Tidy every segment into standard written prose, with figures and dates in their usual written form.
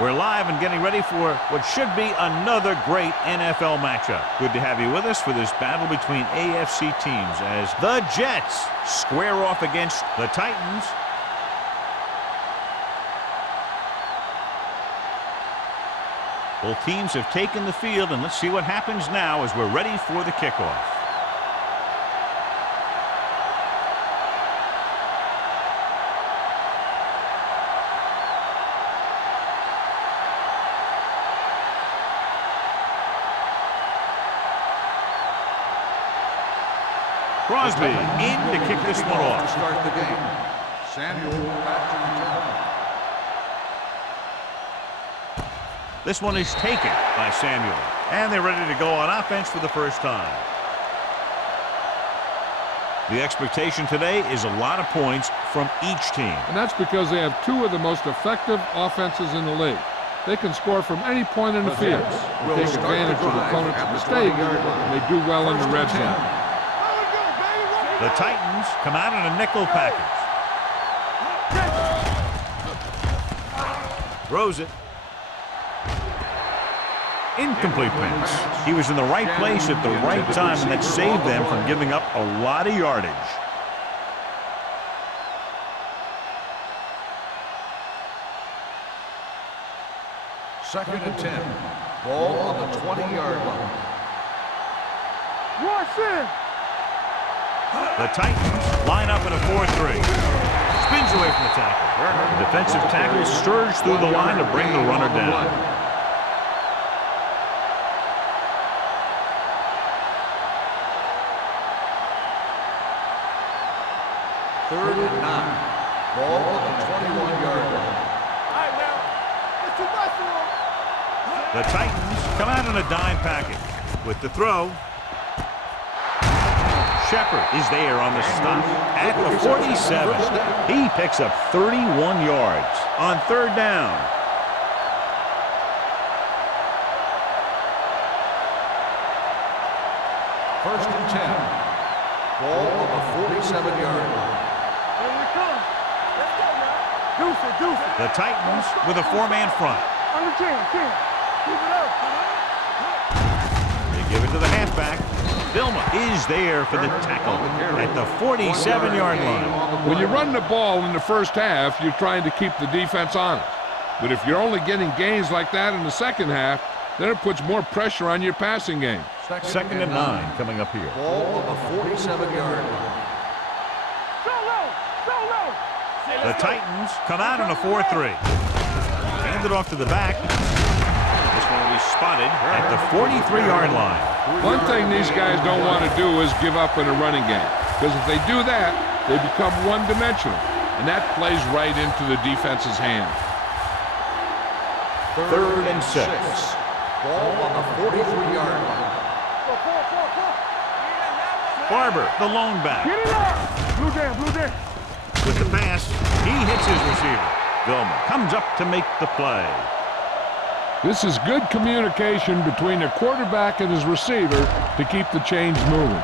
We're live and getting ready for what should be another great NFL matchup. Good to have you with us for this battle between AFC teams as the Jets square off against the Titans. Both teams have taken the field, and let's see what happens now as we're ready for the kickoff. Crosby in to kick this one off. To start the game. Samuel back to return. This one is taken by Samuel. And they're ready to go on offense for the first time. The expectation today is a lot of points from each team. And that's because they have two of the most effective offenses in the league. They can score from any point in the field. They take advantage of opponents' mistakes, and they do well in the red zone. The Titans come out in a nickel package. Throws it. Incomplete pass. He was in the right place at the right time, and that saved them from giving up a lot of yardage. Second and 10. Ball on the 20-yard line. Watch it! The Titans line up in a 4-3. Spins away from the tackle. The defensive tackle surged through the line to bring the runner down. Third and 9. Ball on the 21-yard line. All right, now, let's do Buffalo. The Titans come out in a dime package with the throw. Shepard is there on the stop at the 47. He picks up 31 yards on third down. First and 10. Ball on the 47-yard line. Here we come. Let's go now. Deuce it. The Titans with a four-man front. On the 10. Keep it up. They give it to the halfback. Vilma is there for the tackle at the 47-yard line. When you run the ball in the first half, you're trying to keep the defense honest. But if you're only getting gains like that in the second half, then it puts more pressure on your passing game. Second and 9 coming up here. Ball on the 47-yard line. Solo. The Titans come out in a 4-3. Hand it off to the back. This one will be spotted at the 43-yard line. One thing these guys don't want to do is give up in a running game. Because if they do that, they become one-dimensional. And that plays right into the defense's hand. Third and 6. Ball on the 43-yard line. Barber, the lone back. Get it up. Blue down. With the pass, he hits his receiver. Vilma comes up to make the play. This is good communication between the quarterback and his receiver to keep the chains moving.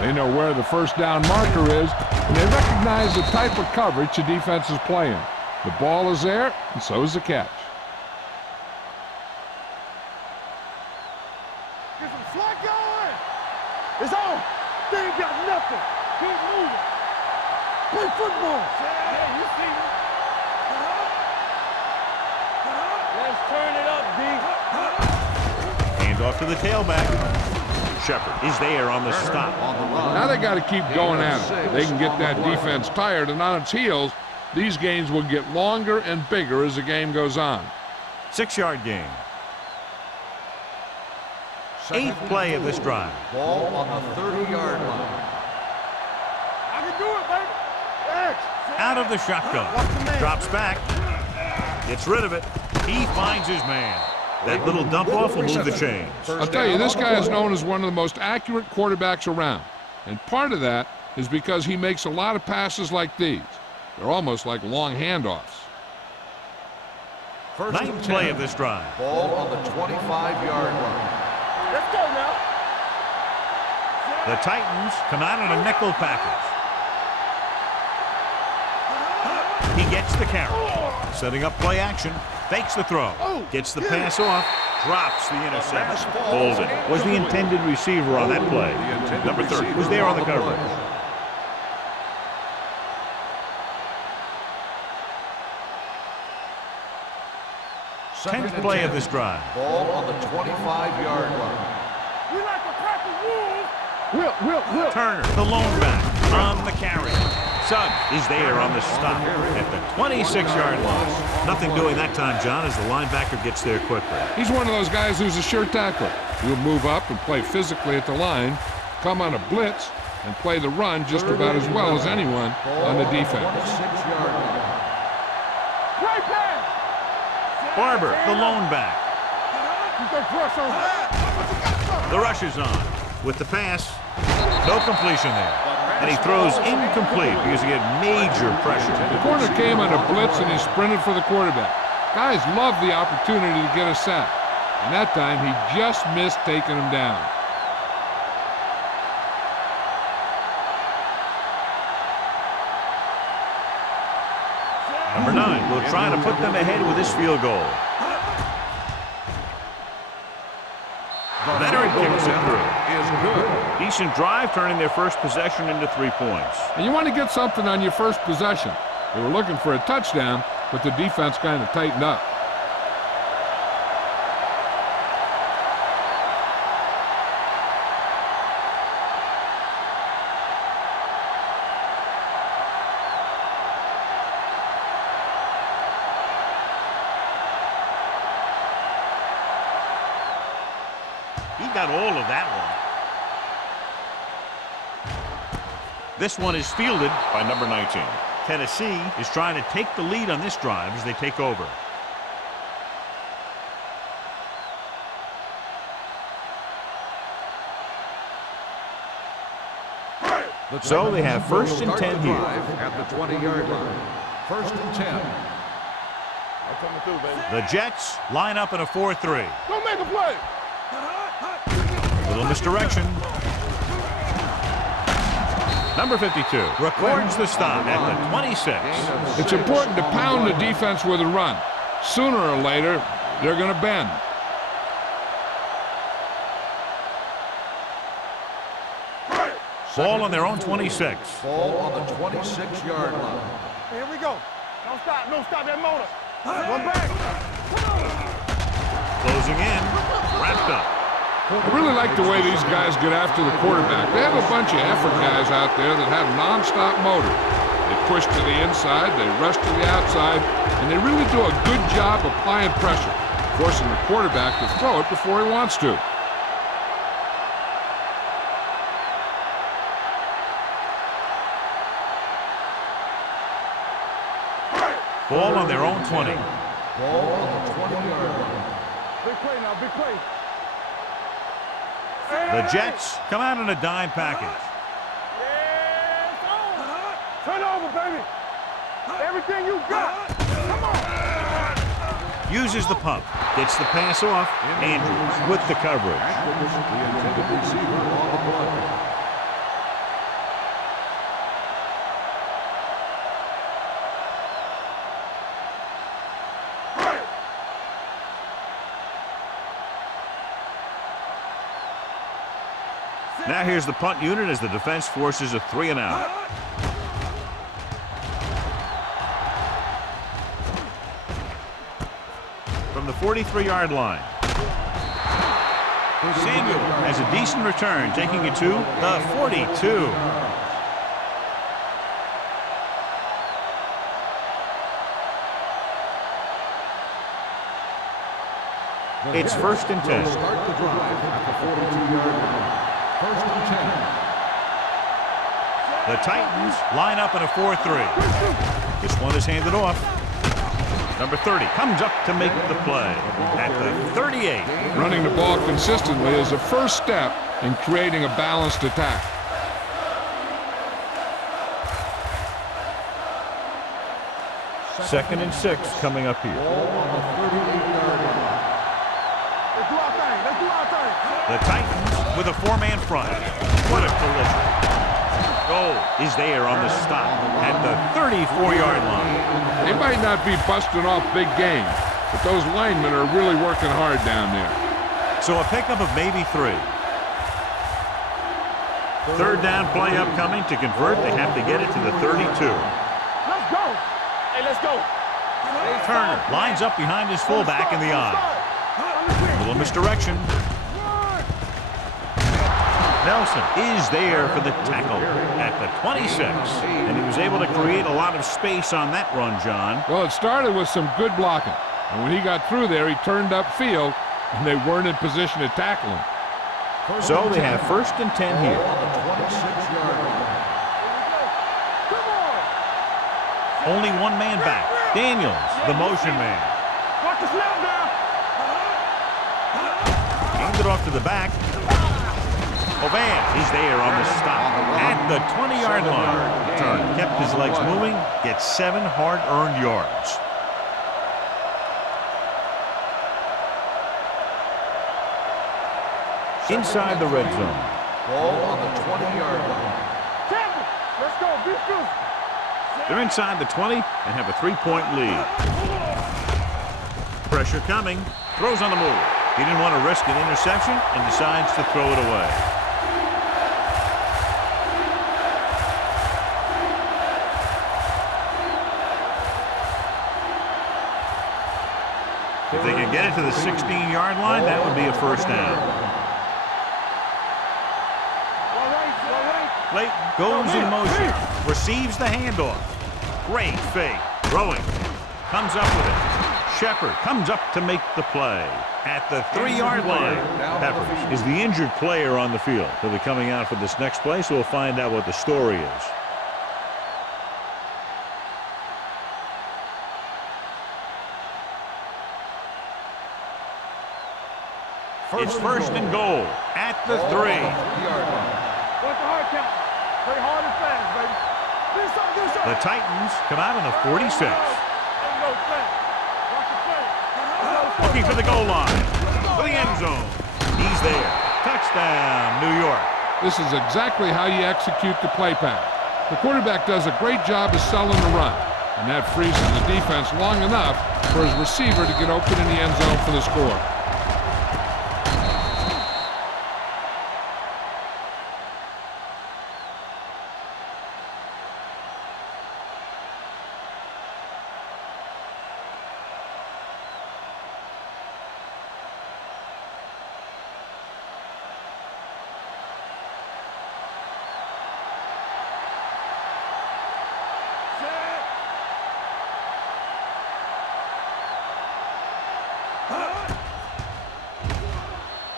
They know where the first down marker is, and they recognize the type of coverage the defense is playing. The ball is there, and so is the catch. Get some slack going. It's on. They ain't got nothing. Keep moving. Play football. Yeah, you see me. Let's turn it up, D. Hand off to the tailback. Shepard is there on the stop. Now they got to keep going at it. They can get that defense tired, and on its heels, these gains will get longer and bigger as the game goes on. 6-yard gain. 8th play of this drive. Ball on the 30-yard line. I can do it, baby. X. Out of the shotgun. Drops back. Gets rid of it. He finds his man. That little dump-off will move the chains. I'll tell you, this guy is known as one of the most accurate quarterbacks around. And part of that is because he makes a lot of passes like these. They're almost like long handoffs. 9th play of this drive. Ball on the 25-yard line. Let's go now. The Titans come out in a nickel package. He gets the carry. Setting up play action. Fakes the throw. Gets the pass off. Drops the interception. Holden was the intended receiver on that play. Number 30 was there on the coverage. Tenth play of this drive. Ball on the 25-yard line. We like to crack the wolves. Will. Turner, the lone back, on the carry. Suggs is there on the stop at the 26-yard line. Nothing doing that time, John, as the linebacker gets there quickly. He's one of those guys who's a sure tackler. He'll move up and play physically at the line, come on a blitz, and play the run just about as well as anyone on the defense. Right pass. Barber, the lone back. The rush is on. With the pass, no completion there. And he throws incomplete because he had major pressure. The corner came on a blitz and he sprinted for the quarterback. Guys love the opportunity to get a sack. And that time he just missed taking him down. Number 9 will try to put them ahead with this field goal. Veteran kicks it through. Decent drive, turning their first possession into 3 points. And you want to get something on your first possession. They were looking for a touchdown, but the defense kind of tightened up. He got all of that one. This one is fielded by number 19. Tennessee is trying to take the lead on this drive as they take over. So they have first and 10 here. At the 20-yard line. First and 10. The Jets line up in a 4-3. Don't make a play. Little misdirection. Number 52 records the stop at the 26. It's important to pound the defense with a run. Sooner or later, they're going to bend. Ball on their own 26. Ball on the 26-yard line. Here we go. Don't stop that motor. One back. Come on. Closing in. Wrapped up. I really like the way these guys get after the quarterback. They have a bunch of effort guys out there that have non-stop motor. They push to the inside, they rush to the outside, and they really do a good job applying pressure, forcing the quarterback to throw it before he wants to. Ball on their own 20. Ball on the 20-yard line. Big play now, big play. The Jets come out in a dime package. Turn over, baby. Everything you got. Come on. Uses the pump. Gets the pass off. Andrews with the coverage. The intended receiver on the play. Now here's the punt unit as the defense forces a 3-and-out. From the 43-yard line. Samuel has a decent return, taking it to the 42. It's first and 10. Start the drive at the 42-yard line. First and 10. The Titans line up in a 4-3. This one is handed off. Number 30 comes up to make the play at the 38. Running the ball consistently is a first step in creating a balanced attack. Second and 6 coming up here. Ball on the 38-yard line. Let's do our thing. Let's do our thing. The Titans with a 4-man front. What a collision. Goal is there on the stop at the 34-yard line. They might not be busting off big games, but those linemen are really working hard down there. So a pickup of maybe 3. Third down play upcoming. To convert, they have to get it to the 32. Let's go. Hey, let's go. Turner lines up behind his fullback in the eye. A little misdirection. Nelson is there for the tackle at the 26. And he was able to create a lot of space on that run, John. Well, it started with some good blocking. And when he got through there, he turned upfield, and they weren't in position to tackle him. So they have 1st and 10 here. On the 26-yard line. Only one man back. Daniels, the motion man. Watch the snap now. Hands it off to the back. Ovan is there on the stop at the 20-yard line. Turner kept his legs moving, gets 7 hard-earned yards. Inside the red zone. Ball on the 20-yard line. Let's go. Be good. They're inside the 20 and have a 3-point lead. Pressure coming. Throws on the move. He didn't want to risk an interception and decides to throw it away. If they can get it to the 16-yard line, that would be a 1st down. Clayton goes in motion, receives the handoff. Great fake. Throwing. Comes up with it. Shepard comes up to make the play at the 3-yard line. Peppers is the injured player on the field. He'll be coming out for this next play, so we'll find out what the story is. It's 1st and goal at the 3. What's the hard count? Play hard and fast, baby. The Titans come out on the 46. Looking for the goal line. For the end zone. He's there. Touchdown, New York. This is exactly how you execute the play pass. The quarterback does a great job of selling the run, and that frees the defense long enough for his receiver to get open in the end zone for the score.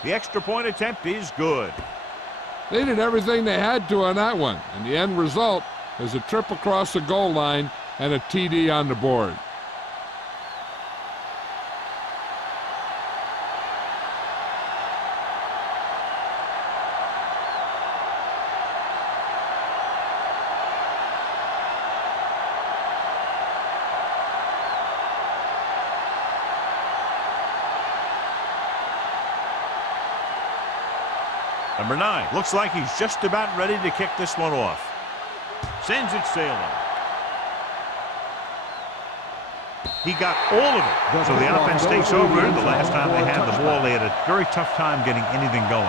The extra point attempt is good. They did everything they had to on that one, and the end result is a trip across the goal line and a TD on the board. Number 9 looks like he's just about ready to kick this one off. Sends it sailing. He got all of it. So the offense takes over. The last time they had the ball, they had a very tough time getting anything going.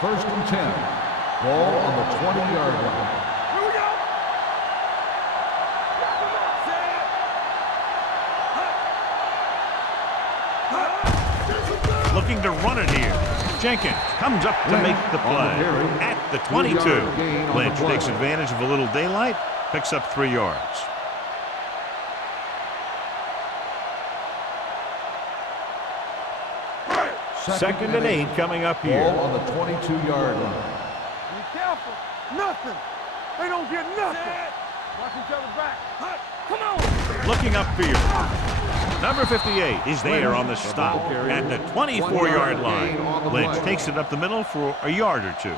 First and 10. Ball on the 20-yard line. Looking to run it here. Jenkins comes up to make the play at the 22. Lynch takes advantage of a little daylight, picks up 3 yards. Second and 8 coming up here. Ball on the 22-yard line. Be careful. Nothing. They don't get nothing. Watch each other back. Come on. Looking upfield. Number 58 is there on the stop at the 24-yard line. Lynch takes it up the middle for a yard or 2.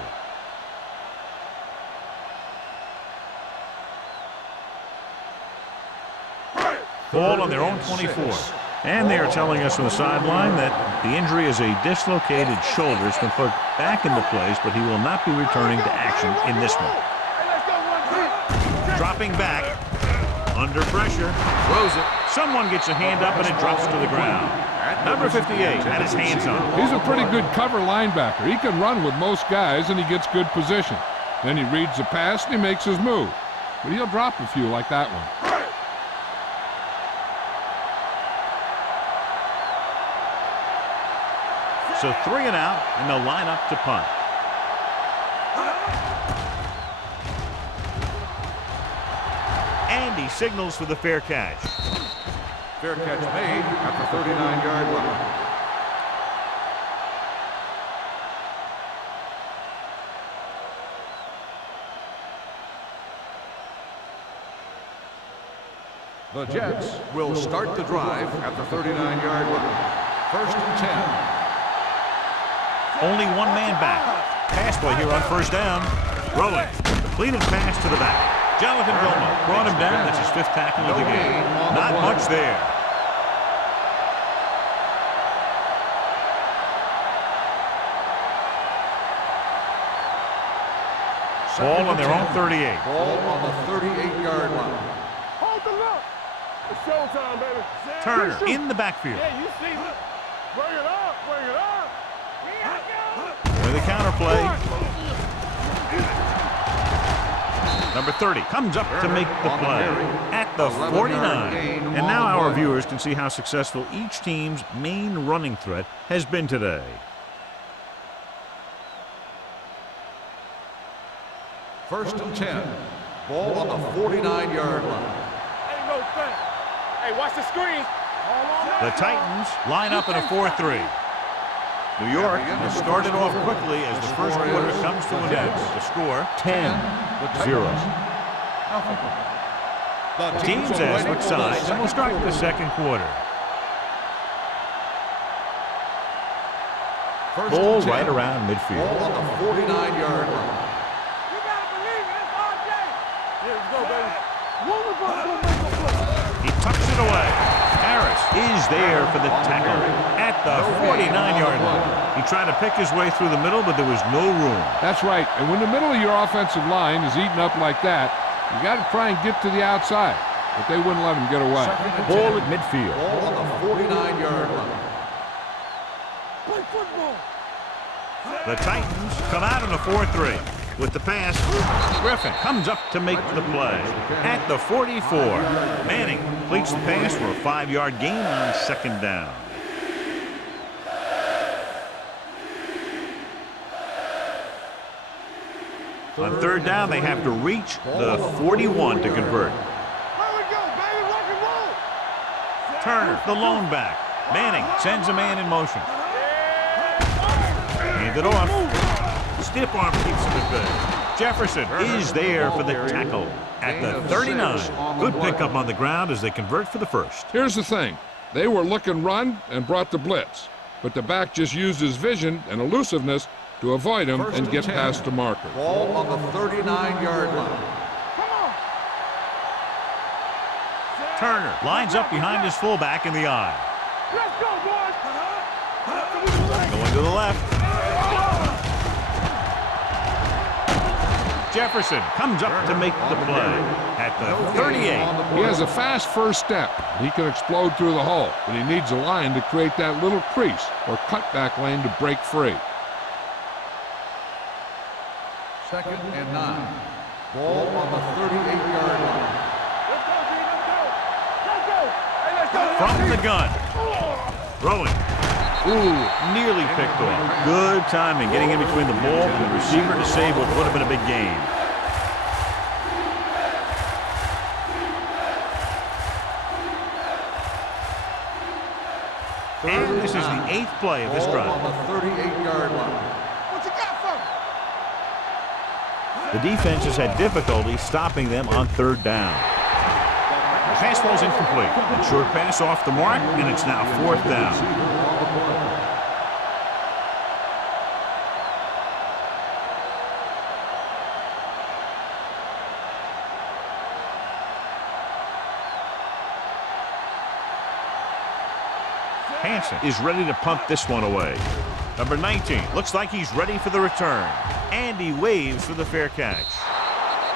Ball on their own 24. And they are telling us from the sideline that the injury is a dislocated shoulder. It's been put back into place, but he will not be returning to action in this one. Dropping back, under pressure, throws it. Someone gets a hand up and it drops to the ground. Number 58 had his hands on it. He's a pretty good cover linebacker. He can run with most guys, and he gets good position. Then he reads the pass, and he makes his move. But he'll drop a few like that one. So 3 and out, and they'll line up to punt. And he signals for the fair catch. Fair catch made at the 39-yard line. The Jets will start the drive at the 39-yard line. First and 10. Only one man back. Pass play here on first down. Rolling. Completed pass to the back. Jonathan Gilmo brought him down. That's his 5th tackle of the game. Not much there. Ball on their own 38. Ball on the 38-yard line. Hold the look. It's showtime, baby. Turner in the backfield. Yeah, you see it. Bring it up. Bring it up. With a counter play. Number 30 comes up to make the play at the 49. And now our viewers can see how successful each team's main running threat has been today. First and 10. Ball on the 49-yard line. Ain't no thing. Hey, watch the screen. The Titans line up in a 4-3. New York has started off quickly as the first quarter comes to an end. The score 10-0. The Teams ask which sides, and we'll start with the second quarter. Ball right around midfield. Ball on the 49-yard line. You gotta believe it. It's all day. Yeah, let's go, baby. One of us will make a play. He tucks it away. Harris is there for the tackle at the 49-yard line. He tried to pick his way through the middle, but there was no room. That's right. And when the middle of your offensive line is eaten up like that, you got to try and get to the outside. But they wouldn't let him get away. Ball at midfield. Ball on the 49-yard line. Play football. The Titans come out in a 4-3. With the pass, Griffin comes up to make the play at the 44. Manning completes the pass for a 5-yard gain on second down. On third down, they have to reach the 41 to convert. Here we go, baby. Rock and roll. Turner, the lone back. Manning sends a man in motion. Hand it off. Stiff arm keeps him at bay. Jefferson is there for the tackle at the 39. Good pickup on the ground as they convert for the first. Here's the thing. They were looking run and brought the blitz. But the back just used his vision and elusiveness to avoid him and get past the marker. Ball on the 39-yard line. Come on. Turner lines up behind his fullback in the eye. Let's go, boys. Going to the left. Jefferson comes up to make the play at the 38. He has a fast first step. He can explode through the hole, but he needs a line to create that little crease or cutback lane to break free. Second and 9. Ball on the 38-yard line. Let's go, G. Let's go. Hey, let's go. From the gun. Throwing. Ooh, nearly picked off. Good timing, getting in between the ball and the receiver to save what would have been a big gain. And this is the 8th play of this Ball drive. on the 38-yard line. What you got for me? The defense has had difficulty stopping them on third down. The pass ball is incomplete. A short pass off the mark, and it's now 4th down. Hansen is ready to punt this one away. Number 19 looks like he's ready for the return. And he waves for the fair catch.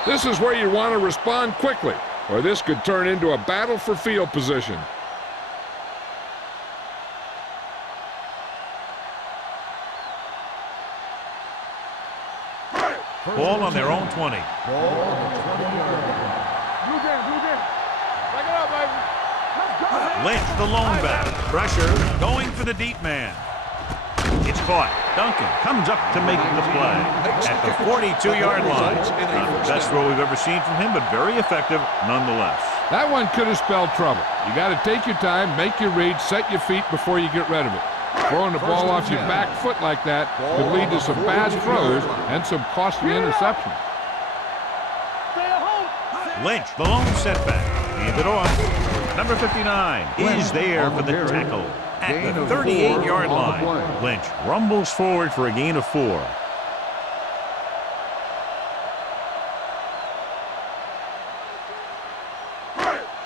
This is where you want to respond quickly, or this could turn into a battle for field position. Ball on their own 20. Ball on the 20-yard line. Blue game. Back it up, baby. Let's go. Lynch, the lone back. Pressure, going for the deep man. It's caught. Duncan comes up to make the play at the 42-yard line. Not the best throw we've ever seen from him, but very effective nonetheless. That one could have spelled trouble. You got to take your time, make your read, set your feet before you get rid of it. Throwing the ball off your back foot like that could lead to some bad throws and some costly interceptions. Lynch, the lone setback. Hand it off. Number 59 is there for the tackle at the 38-yard line. Lynch rumbles forward for a gain of 4.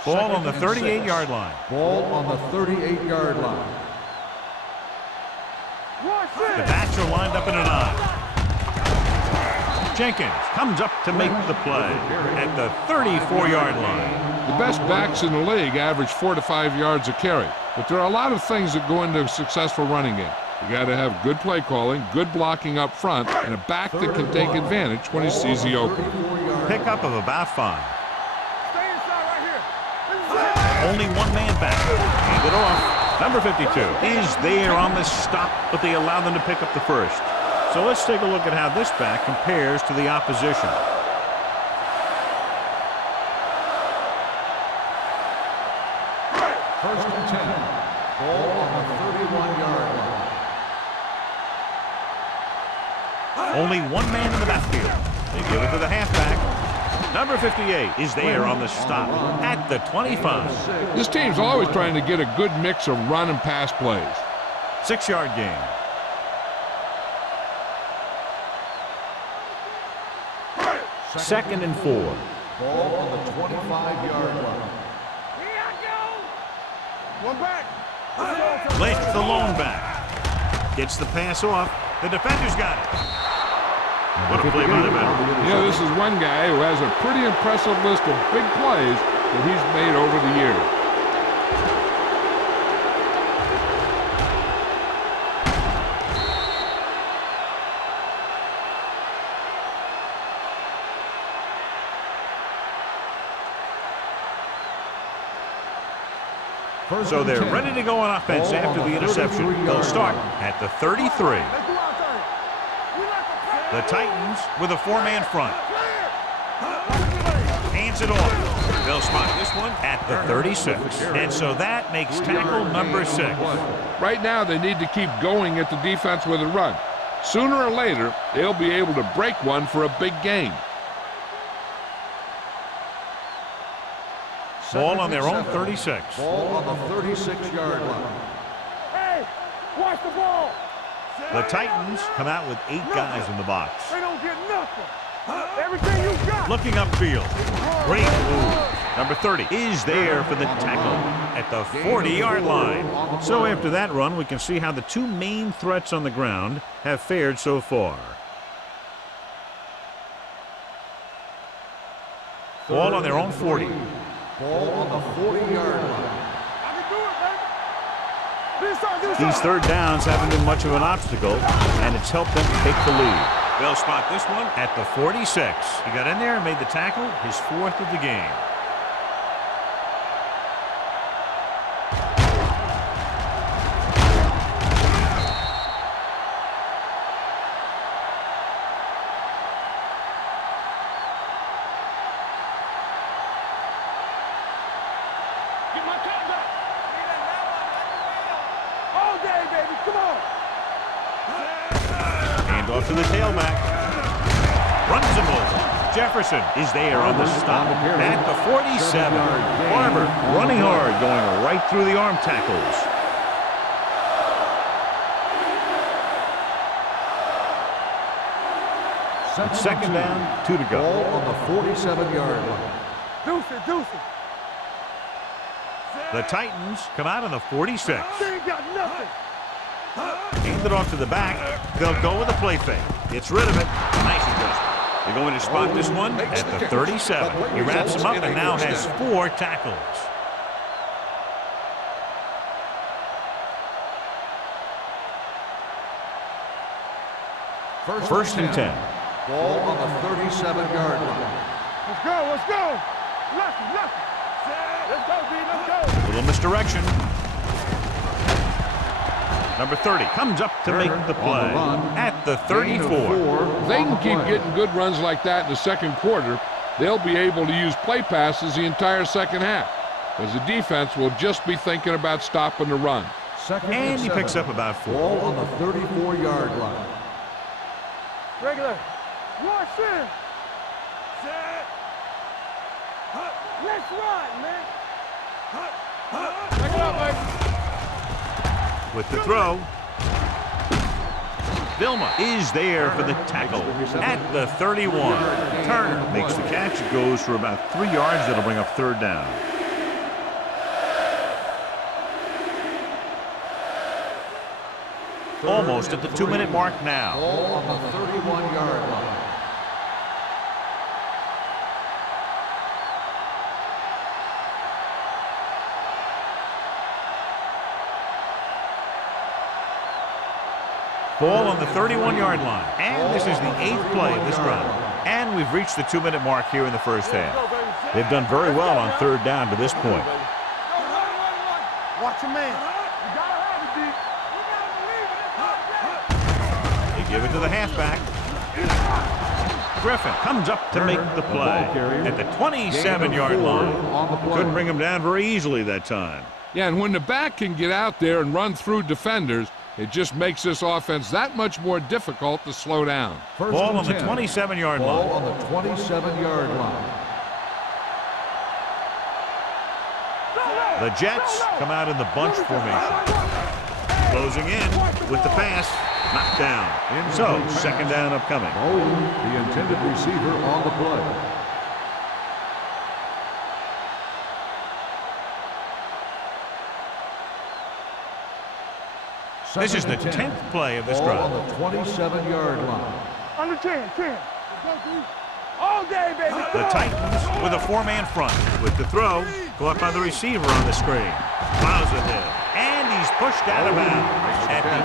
Ball on the 38-yard line. Ball on the 38-yard line. The backs are lined up in an I. Jenkins comes up to make the play at the 34-yard line. The best backs in the league average 4 to 5 yards a carry, but there are a lot of things that go into a successful running game. You got to have good play calling, good blocking up front, and a back that can take advantage when he sees the opening. Pickup of about 5. Stay inside right here. Only one man back. Hand it off. Number 52 is there on the stop, but they allow them to pick up the first. So let's take a look at how this back compares to the opposition. First and 10. Ball on the 31-yard line. Only one man in the backfield. They give it to the halfback. Number 58 is there on the stop at the 25. This team's always trying to get a good mix of run and pass plays. 6-yard gain. Second and 4. Ball on the 25-yard line. Here I go. One back. Lynch, the lone back. Gets the pass off. The defender's got it. What a play by the middle. Yeah, this is one guy who has a pretty impressive list of big plays that he's made over the years. So they're ready to go on offense after the interception. They'll start at the 33. Let's go outside. We like to play. The Titans with a 4-man front. Hands it off. They'll spot this one at the 36. And so that makes tackle number 6. Right now, they need to keep going at the defense with a run. Sooner or later, they'll be able to break one for a big gain. Ball on their own 36. Ball on the 36-yard line. Hey, watch the ball. The Titans come out with 8 guys in the box. They don't get nothing. Everything you got. Looking upfield. Great move. Number 30 is there for the tackle at the 40-yard line. So after that run, we can see how the 2 main threats on the ground have fared so far. Ball on their own 40. Ball on the 40-yard line. I can do it, baby. These third downs haven't been much of an obstacle, and it's helped them take the lead. They'll spot this one at the 46. He got in there and made the tackle, his 4th of the game. Get my top back. All day, baby. Come on. Hand off to the tailback. Runs him over. Jefferson is there on the stop at the 47. Barber running hard, going right through the arm tackles. It's second down, 2 to go. Ball on the 47-yard line. Deuce it. The Titans come out on the 46. They ain't got nothing. Hand it off to the back. They'll go with a play fake. Gets rid of it. Nice adjustment. They're going to spot this one at the 37. He wraps him up and now has 4 tackles. First and 10. Ball on the 37-yard line. Let's go, let's go. Lucky. Let's go, D, let's go. Little misdirection. Number 30 comes up to make the play at the 34. If they can keep getting good runs like that in the second quarter, they'll be able to use play passes the entire second half, because the defense will just be thinking about stopping the run. And he picks up about 4. Ball on the 34-yard line. Regular. Watch in. Let's run, man. Check it out, Mike. With the throw. Vilma is there for the tackle at the 31. Turner makes the catch. It goes for about 3 yards. That'll bring up third down. Almost at the 2-minute mark now. Ball on the 31-yard line. Ball on the 31-yard line. And this is the 8th play of this drive. And we've reached the 2-minute mark here in the first half. They've done very well on third down to this point. Watch your man. You gotta have it, D. They give it to the halfback. Griffin comes up to make the play at the 27-yard line. Couldn't bring him down very easily that time. Yeah, and when the back can get out there and run through defenders, it just makes this offense that much more difficult to slow down. Ball on the 27-yard line. Ball on the 27-yard line. The Jets come out in the bunch formation. Closing in with the pass. Knocked down. So, second down upcoming. Bowling, the intended receiver on the play. This is the 10th play of this drive. On the 27-yard line. Under 10. Let's go, D. All day, baby. The Titans with a 4-man front. With the throw, caught by the receiver on the screen. Plows ahead. And he's pushed out of bounds at the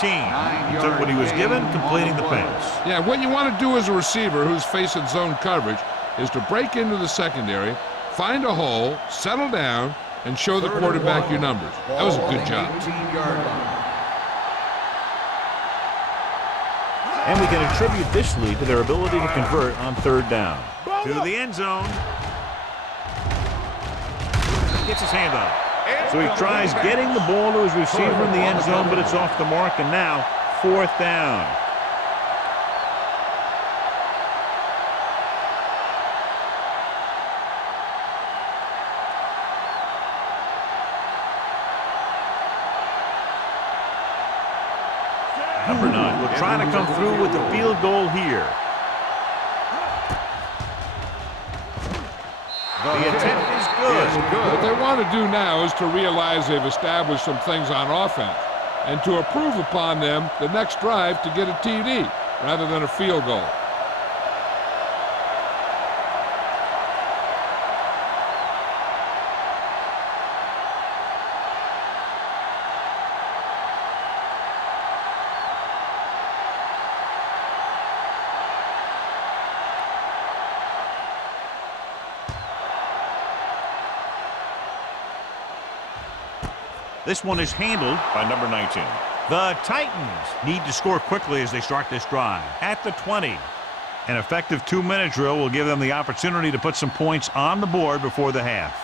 18. He took what he was given, completing the pass. Yeah, what you want to do as a receiver who's facing zone coverage is to break into the secondary, find a hole, settle down, and show the quarterback your numbers. That was a good job. 18-yard line. And we can attribute this lead to their ability to convert on third down. To the end zone. Gets his hand on it. So he tries getting the ball to his receiver in the end zone, but it's off the mark, and now fourth down. Number 9 will try to come through with the field goal here. The intent is good. What they want to do now is to realize they've established some things on offense and to improve upon them the next drive to get a TD rather than a field goal. This one is handled by number 19. The Titans need to score quickly as they start this drive. At the 20. An effective 2-minute drill will give them the opportunity to put some points on the board before the half.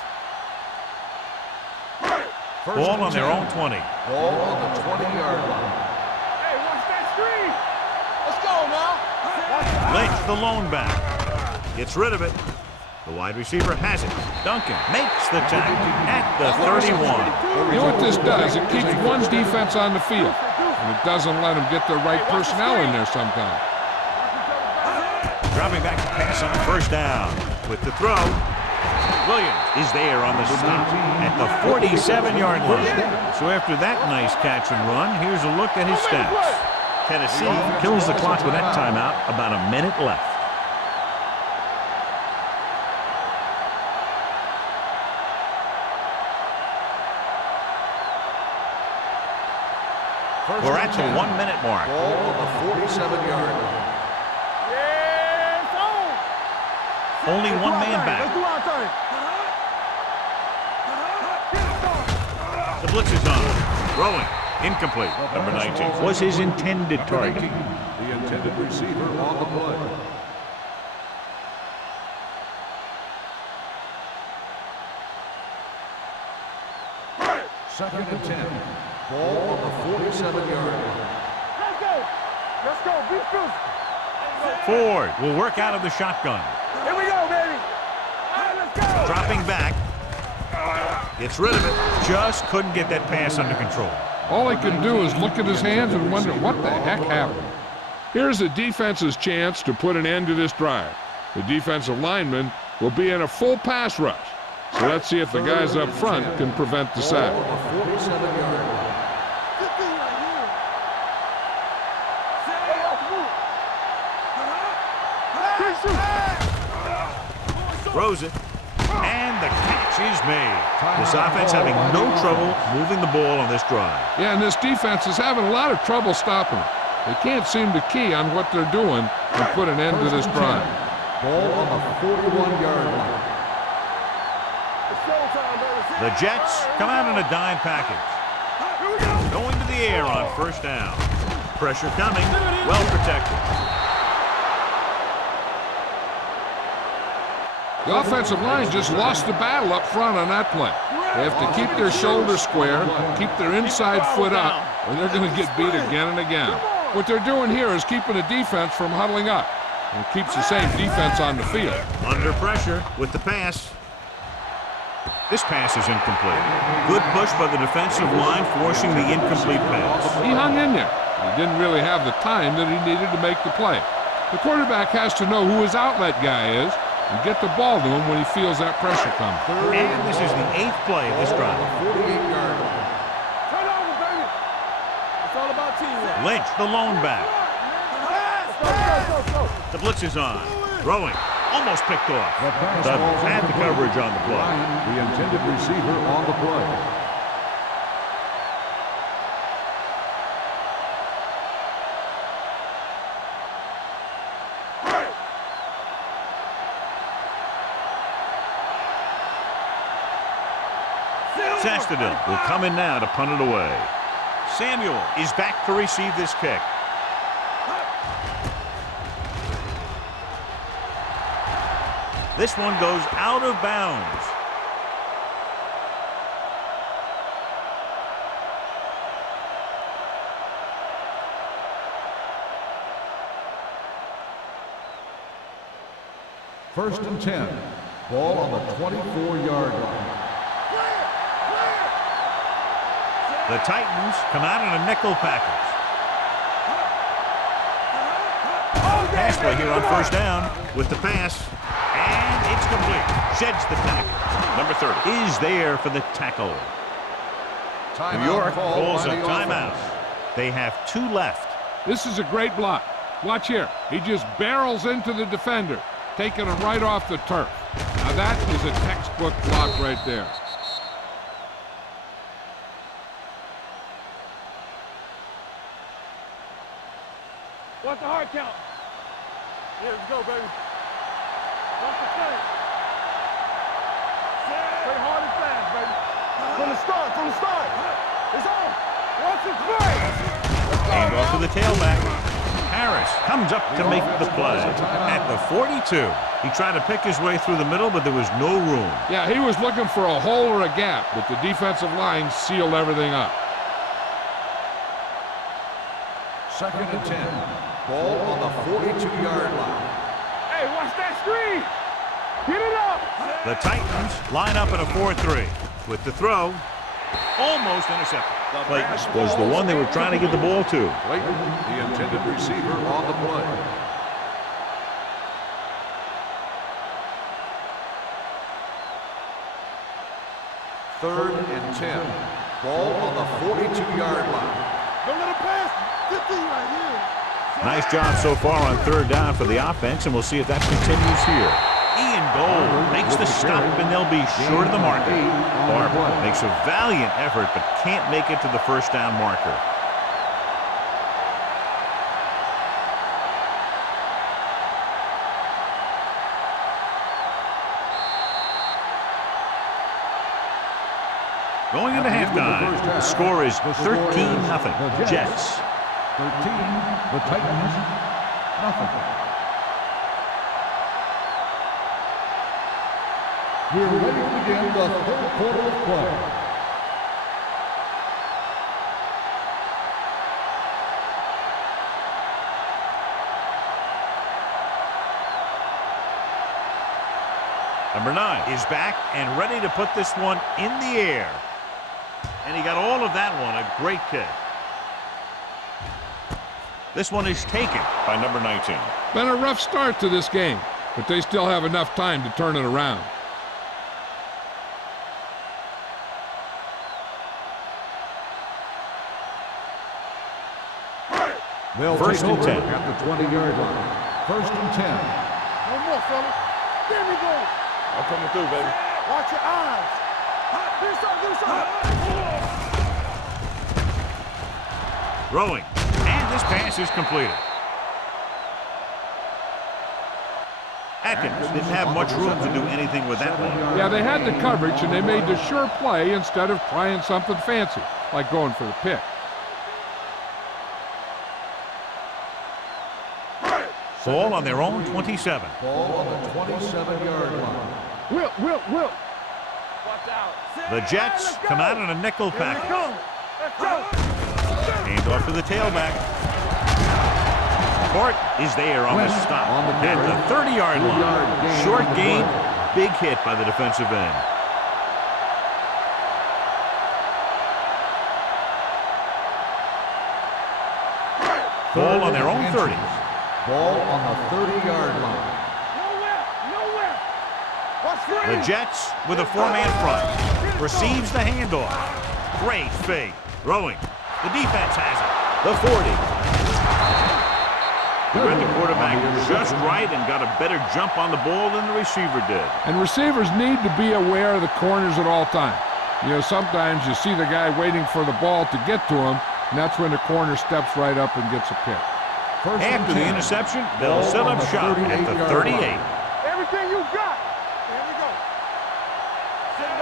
Ball on their own 20. Ball on the 20-yard line. Hey, watch that screen. Let's go now. Lynch, the lone back. Gets rid of it. The wide receiver has it. Duncan makes the tackle at the 31. You know what this does? It keeps one defense on the field, and it doesn't let them get the right personnel in there sometimes. Dropping back to pass on first down. With the throw, Williams is there on the stop at the 47-yard line. So after that nice catch and run, here's a look at his stats. Tennessee kills the clock with that timeout. About a minute left. We're at the 1 minute mark. Ball on the 47-yard line. Yeah, it's on. Only one man back. Let's do our thing. The blitz is on. Throwing. Incomplete. Number 19 was his intended target. The intended receiver on the play. Second and 10. Ball on the 47-yard line. Let's go. Let's go. Be physical. Ford will work out of the shotgun. Here we go, baby. All right, let's go. Dropping back. Gets rid of it. Just couldn't get that pass under control. All he can do is look at his hands and wonder what the heck happened. Here's the defense's chance to put an end to this drive. The defensive lineman will be in a full pass rush. So let's see if the guys up front can prevent the sack. Ball on the 47-yard line. Good thing right here. Throws it. And the catch is made. This offense having no trouble moving the ball on this drive. Yeah, and this defense is having a lot of trouble stopping it. They can't seem to key on what they're doing and put an end to this drive. Ball on the 41-yard line. The Jets come out in a dime package. Going to the air on first down. Pressure coming. Well protected. The offensive line just lost the battle up front on that play. They have to keep their shoulders square, keep their inside foot up, or they're going to get beat again and again. What they're doing here is keeping the defense from huddling up. And it keeps the same defense on the field. Under pressure with the pass. This pass is incomplete. Good push by the defensive line, forcing the incomplete pass. He hung in there. He didn't really have the time that he needed to make the play. The quarterback has to know who his outlet guy is and get the ball to him when he feels that pressure coming. And this is the 8th play of this drive. 48-yard line. Turn over, baby. It's all about teamwork. Lynch, the lone back. Go. The blitz is on. Throwing. Almost picked off. Doesn't have the coverage on the play. The intended receiver on the play. Sastadil will come in now to punt it away. Samuel is back to receive this kick. This one goes out of bounds. First and 10. Ball on the 24-yard line. The Titans come out in a nickel package. Pass play here on first down with the pass. And it's complete. Sheds the tackle. Number 30 is there for the tackle. New York calls a timeout. They have 2 left. This is a great block. Watch here. He just barrels into the defender, taking him right off the turf. Now that is a textbook block right there. What's the hard count? Here, let's go, baby. What's the play? Play hard and fast, baby. From the start. It's on. Watch it play. And off to the tailback. Harris comes up to make the play. At the 42. He tried to pick his way through the middle, but there was no room. Yeah, he was looking for a hole or a gap, but the defensive line sealed everything up. Second and 10. Ball on the 42-yard line. Hey, watch that screen. Get it up. The Titans line up in a 4-3. With the throw, almost intercepted. Clayton was the one they were trying to get the ball to. Clayton, the intended receiver on the play. 3rd and 10. Ball on the 42-yard line. Don't let him pass. 50 right here. Nice job so far on 3rd down for the offense, and we'll see if that continues here. Ian Gold makes the stop, and they'll be short of the marker. Barber makes a valiant effort, but can't make it to the 1st down marker. Going into halftime, the score is 13-0. Jets. 13, the Titans, nothing. We're ready to begin the 3rd quarter of play. Number 9 is back and ready to put this one in the air. And he got all of that one, a great kick. This one is taken by number 19. Been a rough start to this game, but they still have enough time to turn it around. They'll 1st and 10 at the 20-yard line. 1st and 10. No more, fellas. There we go. I'm coming through, baby. Watch your eyes. Give me something. Throwing. And this pass is completed. Atkins didn't have much room to do anything with that one. Yeah, they had the coverage, and they made the sure play instead of trying something fancy, like going for the pick. Ball on their own 27. Ball on the 27-yard line. Will. Watch out. The Jets come out in a nickel package. Let's go. Hand off to the tailback. Court is there on the stop at the 30-yard line. Short gain, big hit by the defensive end. Ball on their own 30. Ball on the 30-yard line. Nowhere. Watch three. The Jets with a 4-man front. Receives the handoff. Great fake. Throwing. The defense has it. The 40. He read the quarterback just right and got a better jump on the ball than the receiver did. And receivers need to be aware of the corners at all times. You know, sometimes you see the guy waiting for the ball to get to him, and that's when the corner steps right up and gets a pick. After the interception, they'll set up shop at the 38. Everything you got. There we go.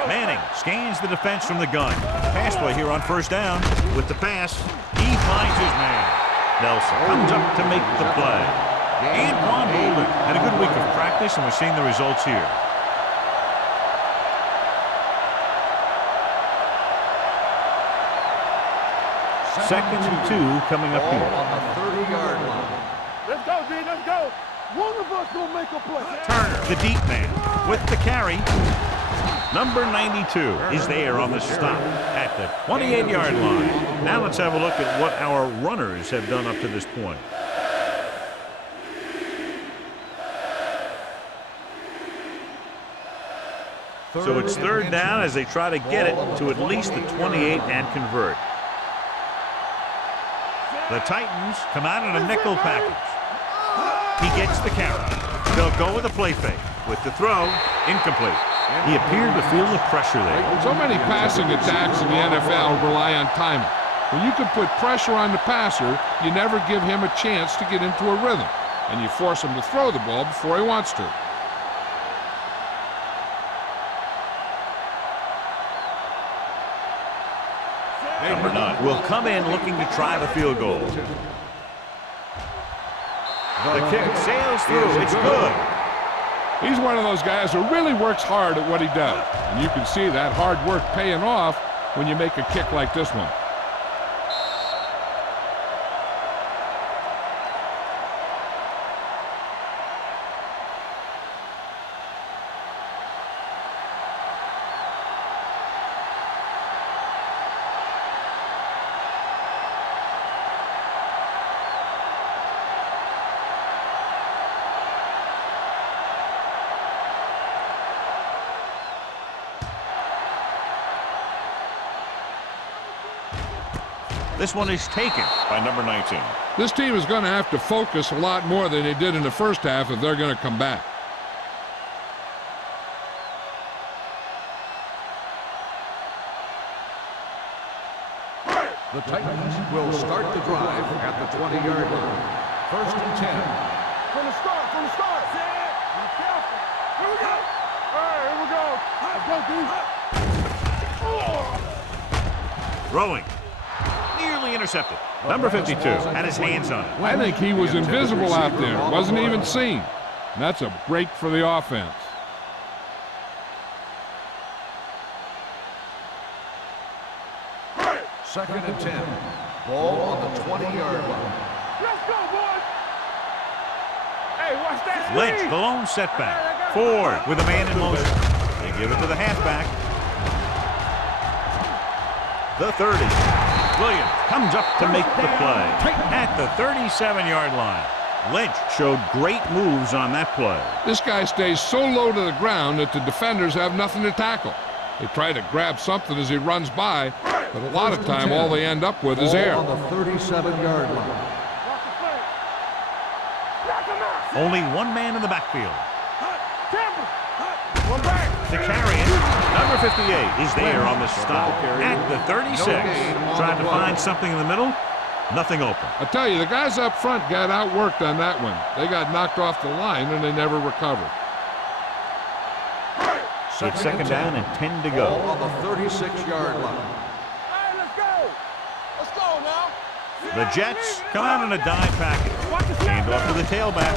Manning scans the defense from the gun. Pass play here on 1st down. With the pass, he finds his man. Nelson comes up to make the play. Antoine Bolden had a good week of practice, and we're seeing the results here. Second and 2 coming up here. On the 30-yard line. Let's go, D. Let's go. One of us gonna make a play. Turner, the deep man, with the carry. Number 92 is there on the stop at the 28-yard line. Now let's have a look at what our runners have done up to this point. So it's 3rd down as they try to get it to at least the 28 and convert. The Titans come out in a nickel package. He gets the carry. They'll go with a play fake. With the throw, incomplete. He appeared to feel the pressure there. So many passing attacks in the NFL rely on timing. When you can put pressure on the passer, you never give him a chance to get into a rhythm, and you force him to throw the ball before he wants to. Number 9 will come in looking to try the field goal. The kick sails through. It's good. He's one of those guys who really works hard at what he does. And you can see that hard work paying off when you make a kick like this one. This one is taken by number 19. This team is going to have to focus a lot more than they did in the first half if they're going to come back. The Titans will start the drive at the 20-yard line. First and 10. From the start, from the start. Be careful. Here we go. All right, here we go. Let's go, D. Throwing. Nearly intercepted. Number 52 had his hands on it. I think he was invisible out there. Wasn't even seen. And that's a break for the offense. Second and 10. Ball on the 20-yard line. Let's go, boys. Hey, watch that. Lynch, the lone setback. Ford with a man in motion. They give it to the halfback. The 30. Williams comes up to make the play at the 37-yard line. Lynch showed great moves on that play. This guy stays so low to the ground that the defenders have nothing to tackle. They try to grab something as he runs by, but a lot of time all they end up with is air. On the 37-yard line. Only one man in the backfield. One back. To carry it, number 58 is there on the stop at the 36. Trying to find something in the middle. Nothing open. I tell you, the guys up front got outworked on that one. They got knocked off the line and they never recovered. It's second down and 10 to go. Ball on the 36-yard line. Hey, let's go. Let's go now. The Jets come out in a dime package. Hand off to the tailback.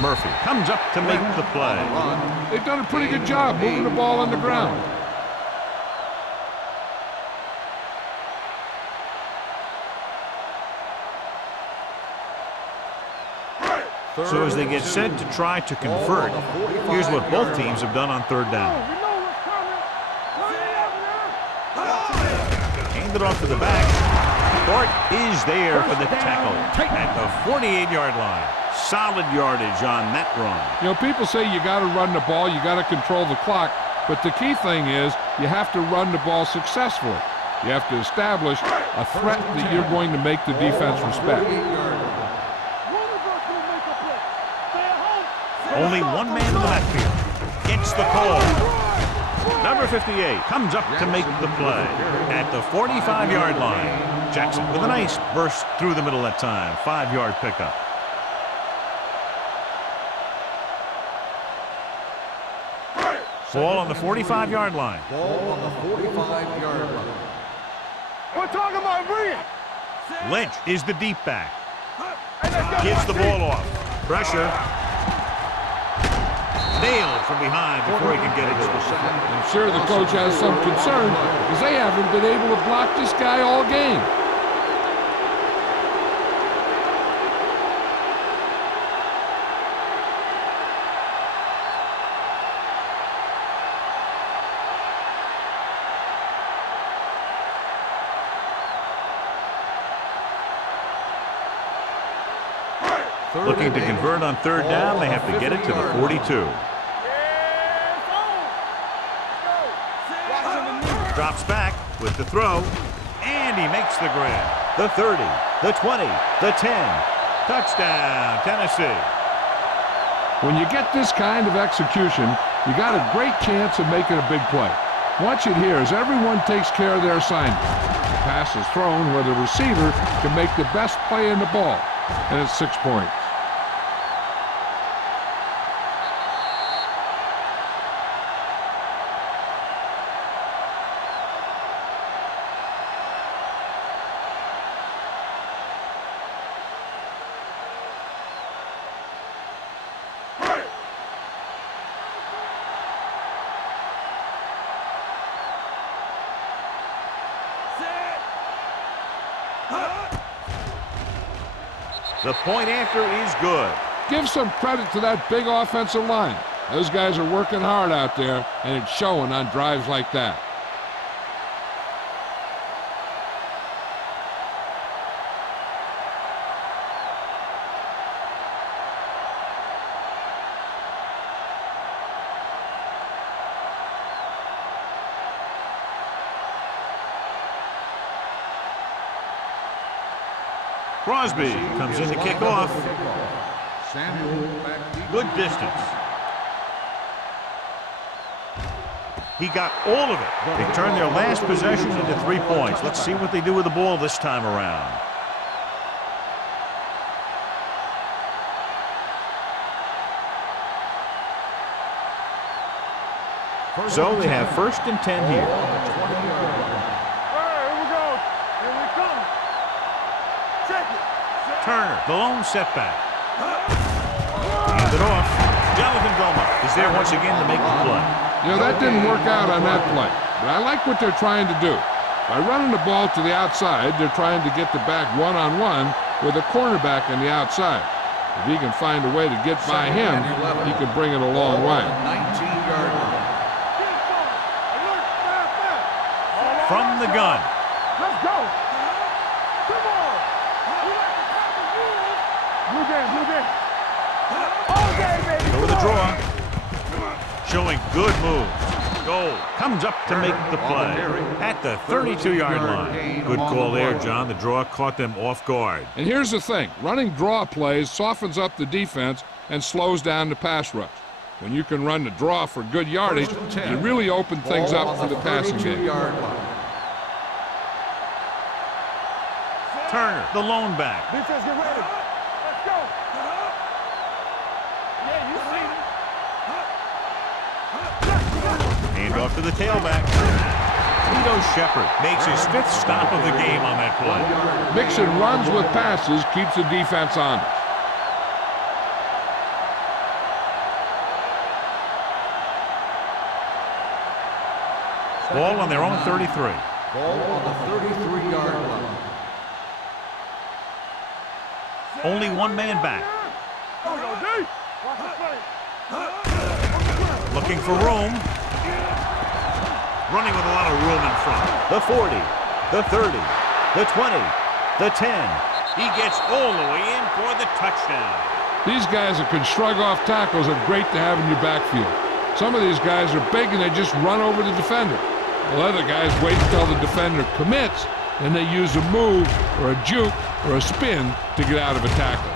Murphy comes up to make the play. They've done a pretty good job moving the ball on the ground. So as they get set to try to convert, here's what both teams have done on third down. We know what's coming. Hurry up now. Hand it off to the back. Thorpe is there for the tackle at the 48-yard line. Solid yardage on that run. You know, people say you got to run the ball, you got to control the clock, but the key thing is you have to run the ball successfully. You have to establish a threat that you're going to make the defense respect. Only one man in the backfield. Gets the call. Number 58 comes up to make the play at the 45-yard line. Jackson with a nice burst through the middle that time. 5-yard pickup. Ball on the 45-yard line. Ball on the 45-yard line. We're talking about bringing. Lynch is the deep back. Gives the ball off. Pressure. Nailed from behind before he can get it to the sack. I'm sure the coach has some concern because they haven't been able to block this guy all game. Looking to convert on third down, they have to get it to the 42. Drops back with the throw, and he makes the grab. The 30, the 20, the 10. Touchdown, Tennessee. When you get this kind of execution, you got a great chance of making a big play. Watch it here as everyone takes care of their assignment. The pass is thrown where the receiver can make the best play in the ball, and it's 6 points. The point after is good. Give some credit to that big offensive line. Those guys are working hard out there, and it's showing on drives like that. Crosby comes in to kick off. Samuel back deep. Good distance. He got all of it. They turned their last possession into 3 points. Let's see what they do with the ball this time around. So they have 1st and 10 here. All right, here we go. Here we come. Check it. Turner, the lone setback. Hand it off. Jonathan Goma is there once again to make the play. You know, that didn't work out on that play, but I like what they're trying to do. By running the ball to the outside, they're trying to get the back one-on-one with a cornerback on the outside. If he can find a way to get by him, he can bring it a long way. 19-yard line. From the gun. Let's go. Come on. Blue game, blue game. All day, baby. Go with the draw. Showing good moves. Goal comes up to make the play at the 32-yard line. Good call there, John. The draw caught them off guard. And here's the thing. Running draw plays softens up the defense and slows down the pass rush. When you can run the draw for good yardage, you really open things up for the passing game. Turner, the lone back. Defense, get ready. Let's go. Yeah, you see him. Hand off to the tailback. Lito Shepard makes his 5th stop of the game on that play. Mixing runs with passes keeps the defense honest. Ball on their own 33. Ball on the 33-yard line. Only one man back. Go, go, D. Watch the play. Looking for room. Running with a lot of room in front. The 40, the 30, the 20, the 10. He gets all the way in for the touchdown. These guys that can shrug off tackles are great to have in your backfield. Some of these guys are big and they just run over the defender. While other guys wait until the defender commits and they use a move or a juke or a spin to get out of a tackle.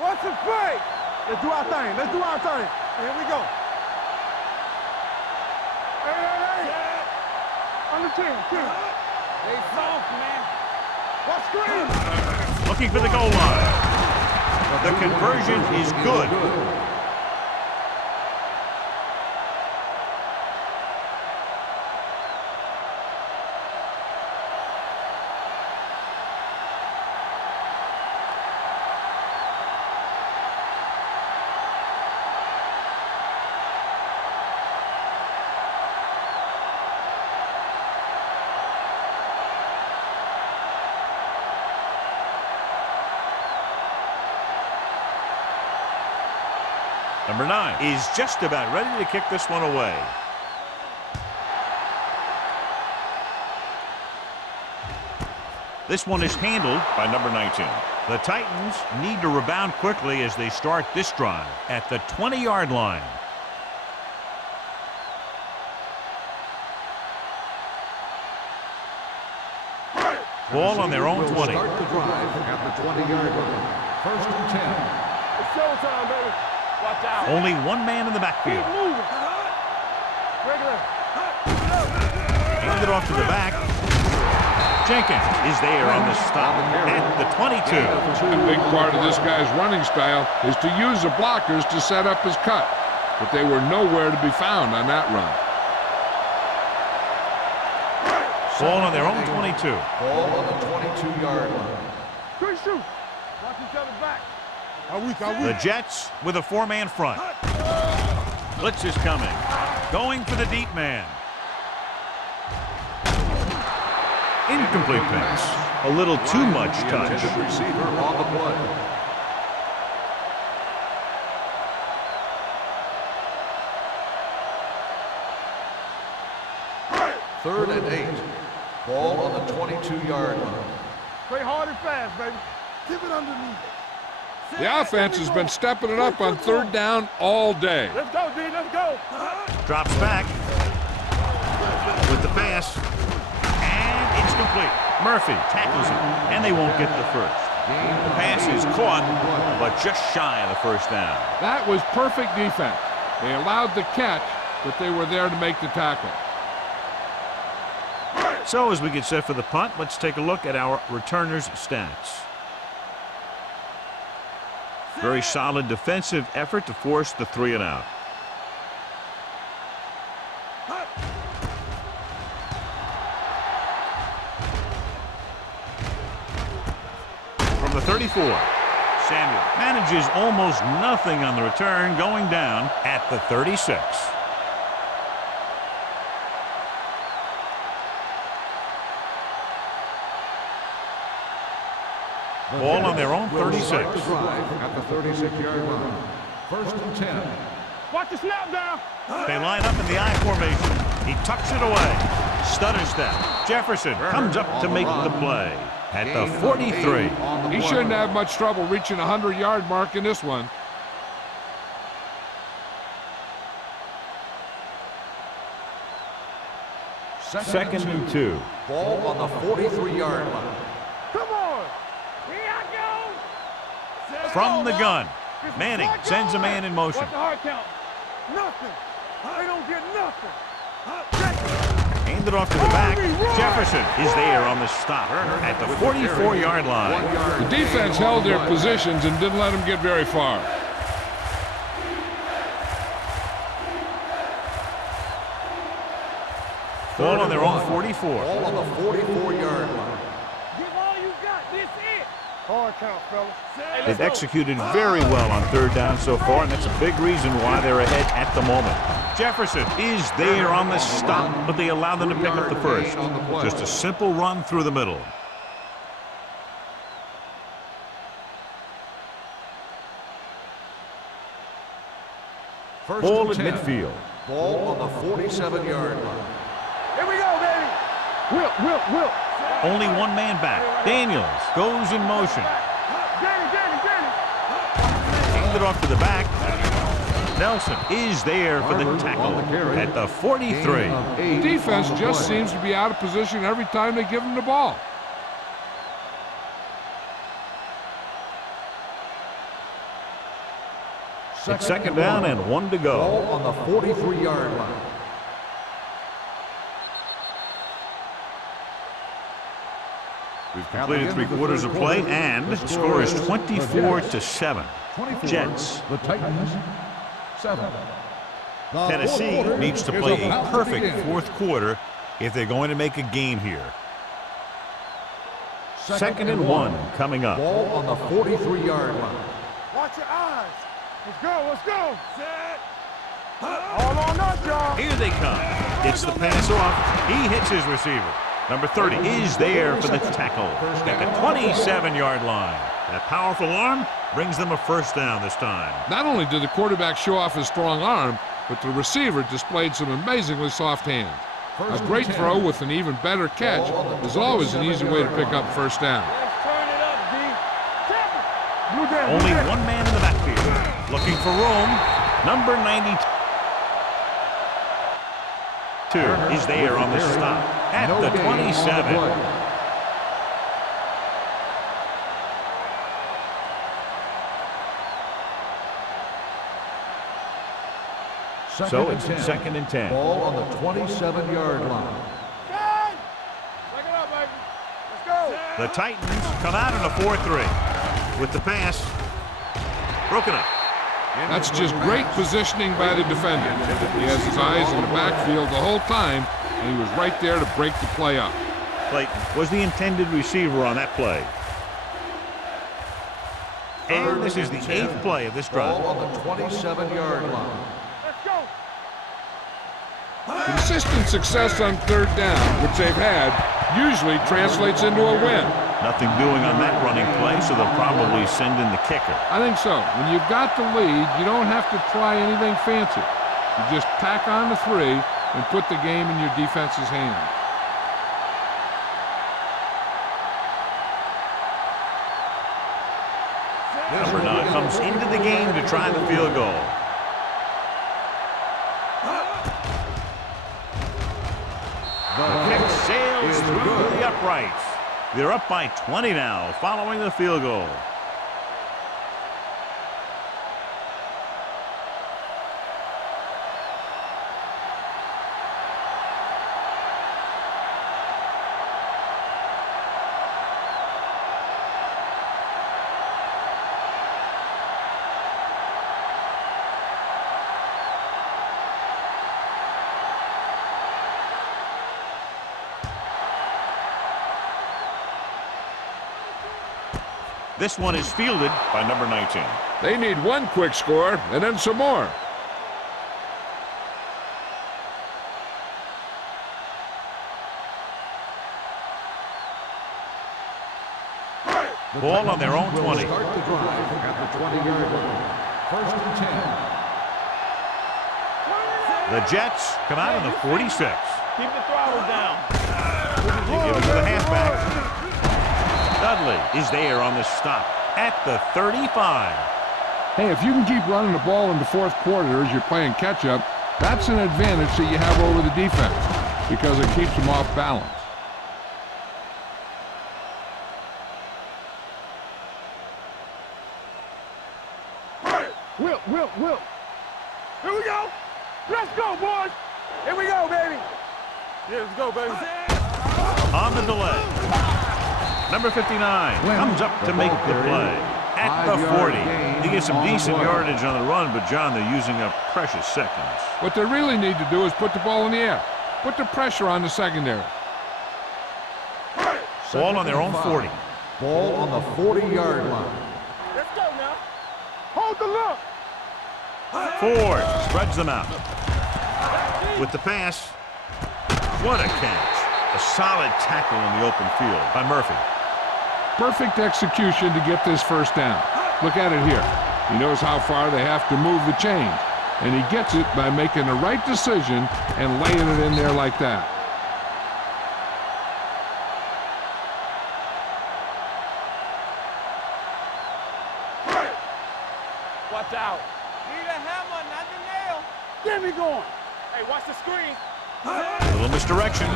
Watch the play. Let's do our thing. Let's do our thing. Here we go. Hey. On the 10. They soft, man. Watch screen. Looking for the goal line. The conversion is good. 9 is just about ready to kick this one away. This one is handled by number 19. The Titans need to rebound quickly as they start this drive at the 20-yard line. Ball on their own 20. Start the drive at the 20-yard line. 1st and 10. It's showtime, baby. Watch out. Only one man in the backfield. Keep moving. Regular. Hand it off to the back. Jenkins is there on the stop at the 22. A big part of this guy's running style is to use the blockers to set up his cut, but they were nowhere to be found on that run. Ball on their own 22. Ball on the 22-yard line. Good shoot. Watch each other back. The Jets with a 4-man front. Blitz is coming. Going for the deep man. Incomplete pass. A little too much touch. Intended receiver on the play. Third and 8. Ball on the 22-yard line. Play hard and fast, baby. Keep it underneath. The offense has been stepping it up on third down all day. Let's go, D. Let's go. Drops back with the pass. And it's complete. Murphy tackles him, and they won't get the first. The pass is caught, but just shy of the first down. That was perfect defense. They allowed the catch, but they were there to make the tackle. So as we get set for the punt, let's take a look at our returners' stats. Very solid defensive effort to force the 3 and out. From the 34, Samuel manages almost nothing on the return, going down at the 36. Ball on their own 36. Start the drive at the 36-yard line. First and 10. Watch the snap down. They line up in the I formation. He tucks it away. Stutter step. Jefferson comes up to make the play at the 43. He shouldn't have much trouble reaching the 100-yard mark in this one. Second and 2. Ball on the 43-yard line. Come on. Here I go. From the gun, Manning sends a man in motion. What's the hard count? Nothing. They don't get nothing. Handed off to the back. Jefferson is there on the stop at the 44-yard line. The defense held their positions and didn't let them get very far. Ball on their own 44. Ball on the 44-yard line. Give all you got. This it. Hard count, fellas. They've executed very well on third down so far, and that's a big reason why they're ahead at the moment. Jefferson is there on the stop, but they allow them to pick up the first. Just a simple run through the middle. Ball at midfield. Ball on the 47-yard line. Here we go, baby. Will. Only one man back. Daniels goes in motion. Danny. Handed off to the back. Nelson is there for the tackle at the 43. The defense just seems to be out of position every time they give them the ball. It's second down and 1 to go. Ball on the 43-yard line. We've completed 3 quarters of play, and the score is 24-7. Jets. The Titans, 7. Tennessee needs to play a perfect fourth quarter if they're going to make a game here. Second and 1 coming up. Ball on the 43-yard line. Watch your eyes. Let's go. Set. All on us, y'all. Here they come. Gets the pass off. He hits his receiver. Number 30 is there for the tackle at the 27-yard line. That powerful arm brings them a first down this time. Not only did the quarterback show off his strong arm, but the receiver displayed some amazingly soft hands. A great throw with an even better catch is always an easy way to pick up first down. Let's turn it up, D. Tap it. Only one man in the backfield. Looking for room. Number 92 is there on the stop at the 27. So it's second and 10. Ball on the 27-yard line. Good. Back it up, baby. Let's go. The Titans come out in a 4-3 with the pass broken up. That's just great positioning by the defender. He has his eyes in the backfield the whole time, and he was right there to break the play up. Clayton was the intended receiver on that play. And this is the 8th play of this drive. Ball on the 27-yard line. Let's go. Consistent success on third down, which they've had, usually translates into a win. Nothing doing on that running play, so they'll probably send in the kicker. I think so. When you've got the lead, you don't have to try anything fancy. You just tack on the 3 and put the game in your defense's hands. Number 9 comes into the game to try the field goal. The kick sails through the uprights. They're up by 20 now following the field goal. This one is fielded by number 19. They need one quick score and then some more. Ball on their own 20. Start the drive at the 20-yard line. First and 10. The Jets come out of the 46. Keep the throttle down. They give it to the halfback. Dudley is there on the stop at the 35. Hey, if you can keep running the ball in the fourth quarter as you're playing catch-up, that's an advantage that you have over the defense because it keeps them off balance. Will. Here we go. Let's go, boys. Here we go, baby. Yeah, let's go, baby. On the delay. Number 59 comes up to make the play at the 40. He gets some decent yardage on the run, but, John, they're using up precious seconds. What they really need to do is put the ball in the air. Put the pressure on the secondary. Ball on their own 40. Ball on the 40-yard line. Let's go now. Hold the look. Ford spreads them out. With the pass. What a catch. A solid tackle in the open field by Murphy. Perfect execution to get this first down. Look at it here. He knows how far they have to move the chains, and he gets it by making the right decision and laying it in there like that. Watch out. Need a hammer, not the nail. Get me going. Hey, watch the screen. A little misdirection.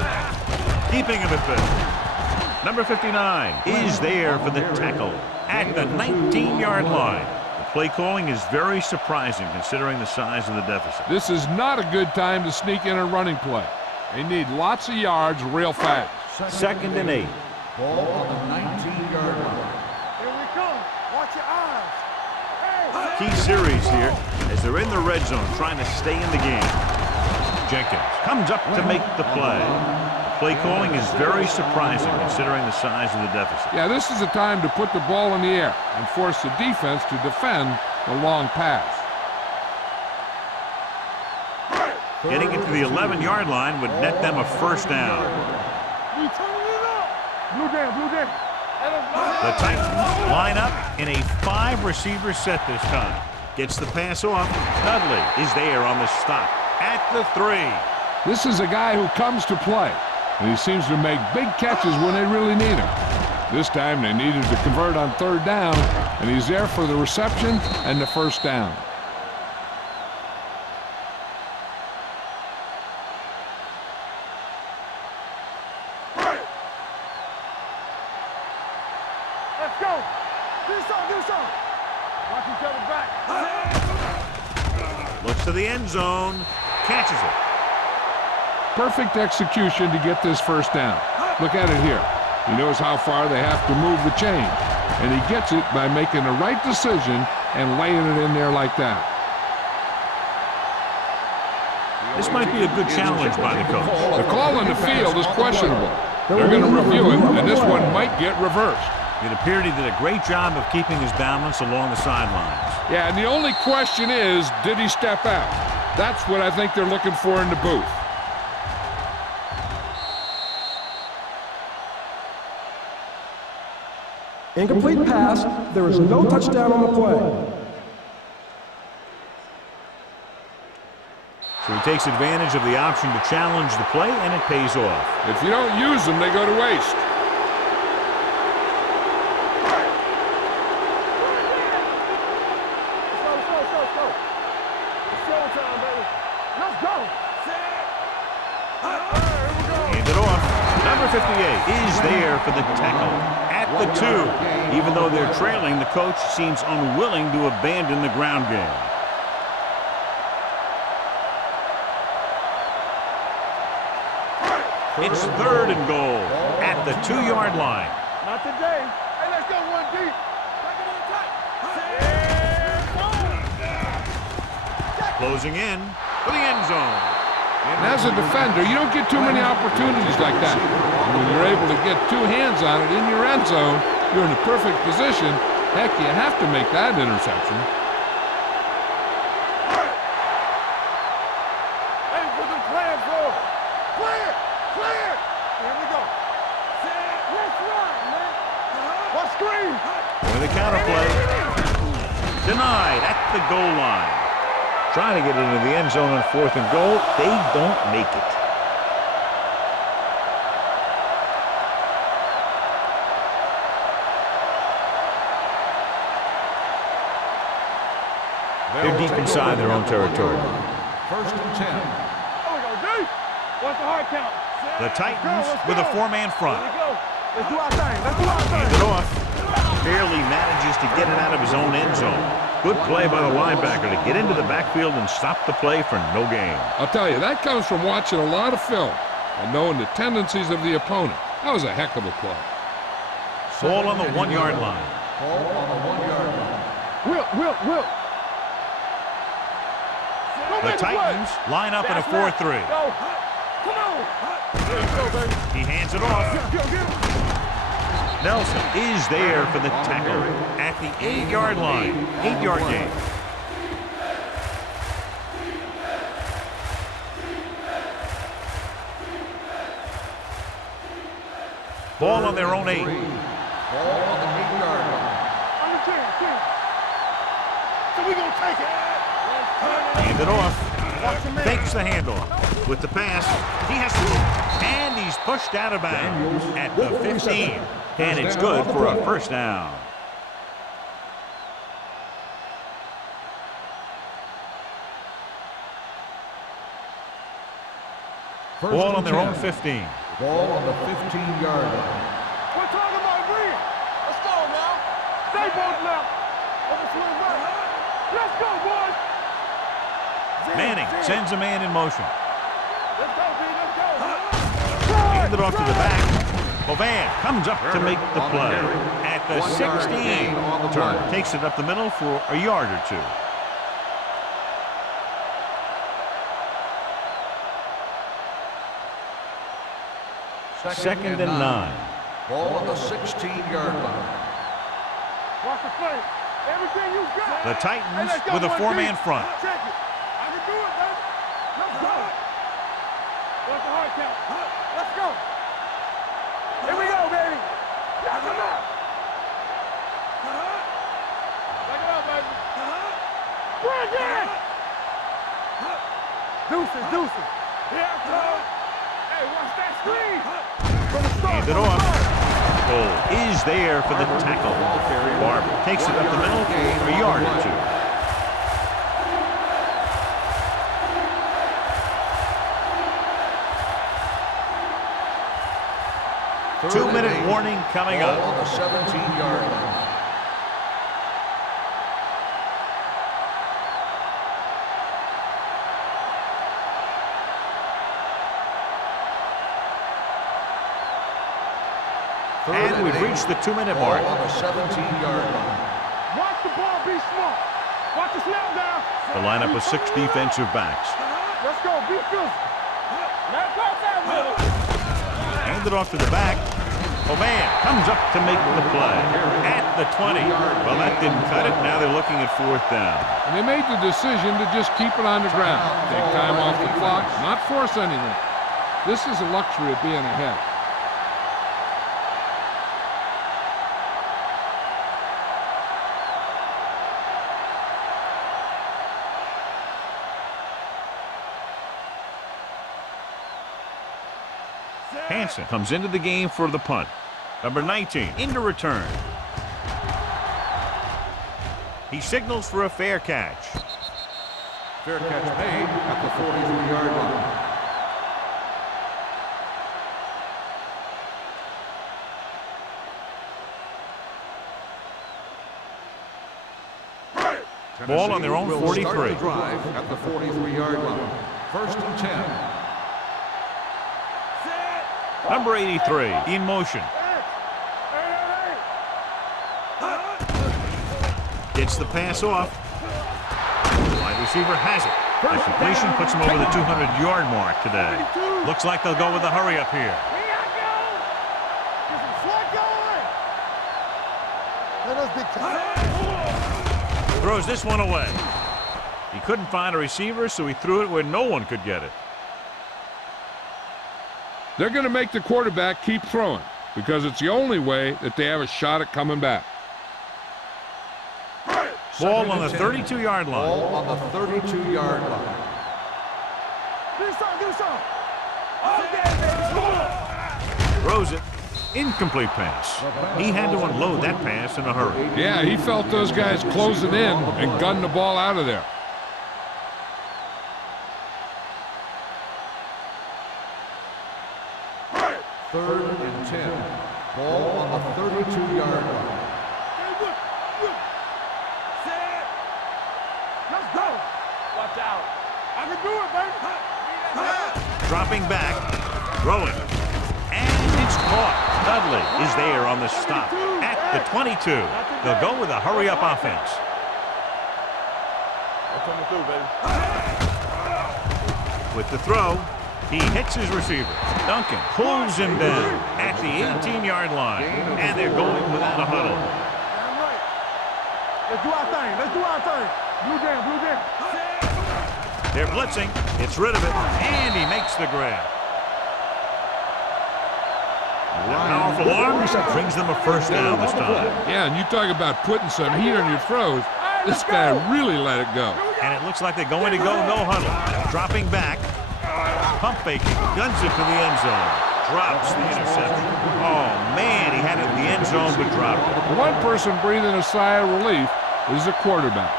Keeping him at bay. Number 59 is there for the tackle at the 19-yard line. The play calling is very surprising considering the size of the deficit. This is not a good time to sneak in a running play. They need lots of yards real fast. Second and 8. Ball on the 19-yard line. Here we come. Watch your eyes. Hey. Key series here as they're in the red zone trying to stay in the game. Jenkins comes up to make the play. The play calling is very surprising considering the size of the deficit. Yeah, this is the time to put the ball in the air and force the defense to defend the long pass. Getting it to the 11-yard line would net them a first down. We turning it up. Blue game. The Titans line up in a 5-receiver set this time. Gets the pass off. Dudley is there on the stop at the 3. This is a guy who comes to play, and he seems to make big catches when they really need him. This time they needed to convert on third down, and he's there for the reception and the first down. Let's go. Do something. Watch each other back. Looks to the end zone. Catches it. Perfect execution to get this first down. Look at it here. He knows how far they have to move the chain, and he gets it by making the right decision and laying it in there like that. This might be a good challenge by the coach. The call on the field is questionable. They're going to review it, and this one might get reversed. It appeared he did a great job of keeping his balance along the sidelines. Yeah, and the only question is, did he step out? That's what I think they're looking for in the booth. Incomplete pass. There is no touchdown on the play. So he takes advantage of the option to challenge the play, and it pays off. If you don't use them, they go to waste. is there for the tackle at the 2. Even though they're trailing, the coach seems unwilling to abandon the ground game. It's 3rd and goal at the 2-yard line. Not today. Hey, let's go one deep. Closing in for the end zone. And as a defender, you don't get too many opportunities like that. When you're able to get 2 hands on it in your end zone, you're in a perfect position. Heck, you have to make that interception. Hey, put them plans for. Clear! Clear! Here we go. Let's run, man. What screen? With the counter play. Denied at the goal line. Trying to get into the end zone on 4th and goal. They don't make it. They're deep inside their own territory. 1st and 10. There we go, deep. What's the hard count? The Titans with a 4-man front. Here we go. Let's do our thing. Let's do our Hands thing. it off. Barely manages to get it out of his own end zone. Good play by the linebacker to get into the backfield and stop the play for no gain. I'll tell you, that comes from watching a lot of film and knowing the tendencies of the opponent. That was a heck of a play. Ball on the 1-yard line. Ball on the 1-yard line. Will. The Titans line up in a 4-3. Go. Come on. Let's go, baby. He hands it off. Get him. Nelson is there for the tackle at the 8-yard line. 8-yard gain. Ball on their own 8. Ball on the 8-yard line. On the 10. So we gonna take it. Hand it off. Fakes the handoff. With the pass, he has to, and he's pushed out of bounds at the 15. And it's good for a 1st down. Ball on their own 15. Ball on the 15-yard line. We're talking about green. Let's go now. Stay both left. Over to the right. Let's go, boys. Manning sends a man in motion. Let's go, B. Let's go. Hand it off to the back. Bovan comes up to make the play at the 16. Turner takes it up the middle for a yard or 2. Second and 9. Ball on the 16-yard line. Watch the play. Everything you got. The Titans Hey, let's go, with a one 4-man deep. front. Check it. I can do it, baby. Let's go. What's the hard count? Let's go. Here we go, baby. Knock him out. Back it up, baby. Bring it. Deuces. Here I come. Hey, watch that screen. From the start. Hand it off. Goal is there for the tackle. Barber takes it up the middle for a yard or 2. 2-minute warning coming Ball up. on the 17-yard line. And we've reached the 2-minute Ball mark. on the 17-yard line. Watch the ball, be smart. Watch the snap down. The lineup of 6 defensive backs. Let's go, be physical. Now cross that middle. Hand it off to the back. Bovan comes up to make the play at the 20. Well, that didn't cut it. Now they're looking at 4th down. And they made the decision to just keep it on the ground. Take time off the clock, not force anything. This is a luxury of being ahead. Hansen comes into the game for the punt. Number 19 into return. He signals for a fair catch. Fair catch made at the 43-yard line. Ball on their own will 43. Start the drive at the 43-yard line. First and 10. Number 83 in motion. Gets the pass off. The wide receiver has it. The completion puts him over the 200-yard mark today. Looks like they'll go with a hurry up here. Throws this one away. He couldn't find a receiver, so he threw it where no one could get it. They're going to make the quarterback keep throwing because it's the only way that they have a shot at coming back. Ball on the 32-yard line. Ball on the 32-yard line. Throws it. Incomplete pass. He had to unload that pass in a hurry. Yeah, he felt those guys closing in and gunned the ball out of there. Third and 10. Ball on the 32-yard line. Let's go. Watch out. I can do it, baby. Dropping back. Throwing. And it's caught. Dudley is there on the stop at the 22. They'll go with a hurry-up offense. With the throw, he hits his receiver. Duncan pulls him down at the 18-yard line, and they're going without a huddle. Let's do our thing. Let's do our thing. Blue jam, blue jam. They're blitzing. It's rid of it, and he makes the grab. Powerful arms brings them a first down this time. Yeah, and you talk about putting some heat on your throws. This guy really let it go. And it looks like they're going to go no huddle. Dropping back. Pump faking. Guns it to the end zone. Drops the interception. Oh, man, he had it in the end zone but dropped it. The one person breathing a sigh of relief is the quarterback.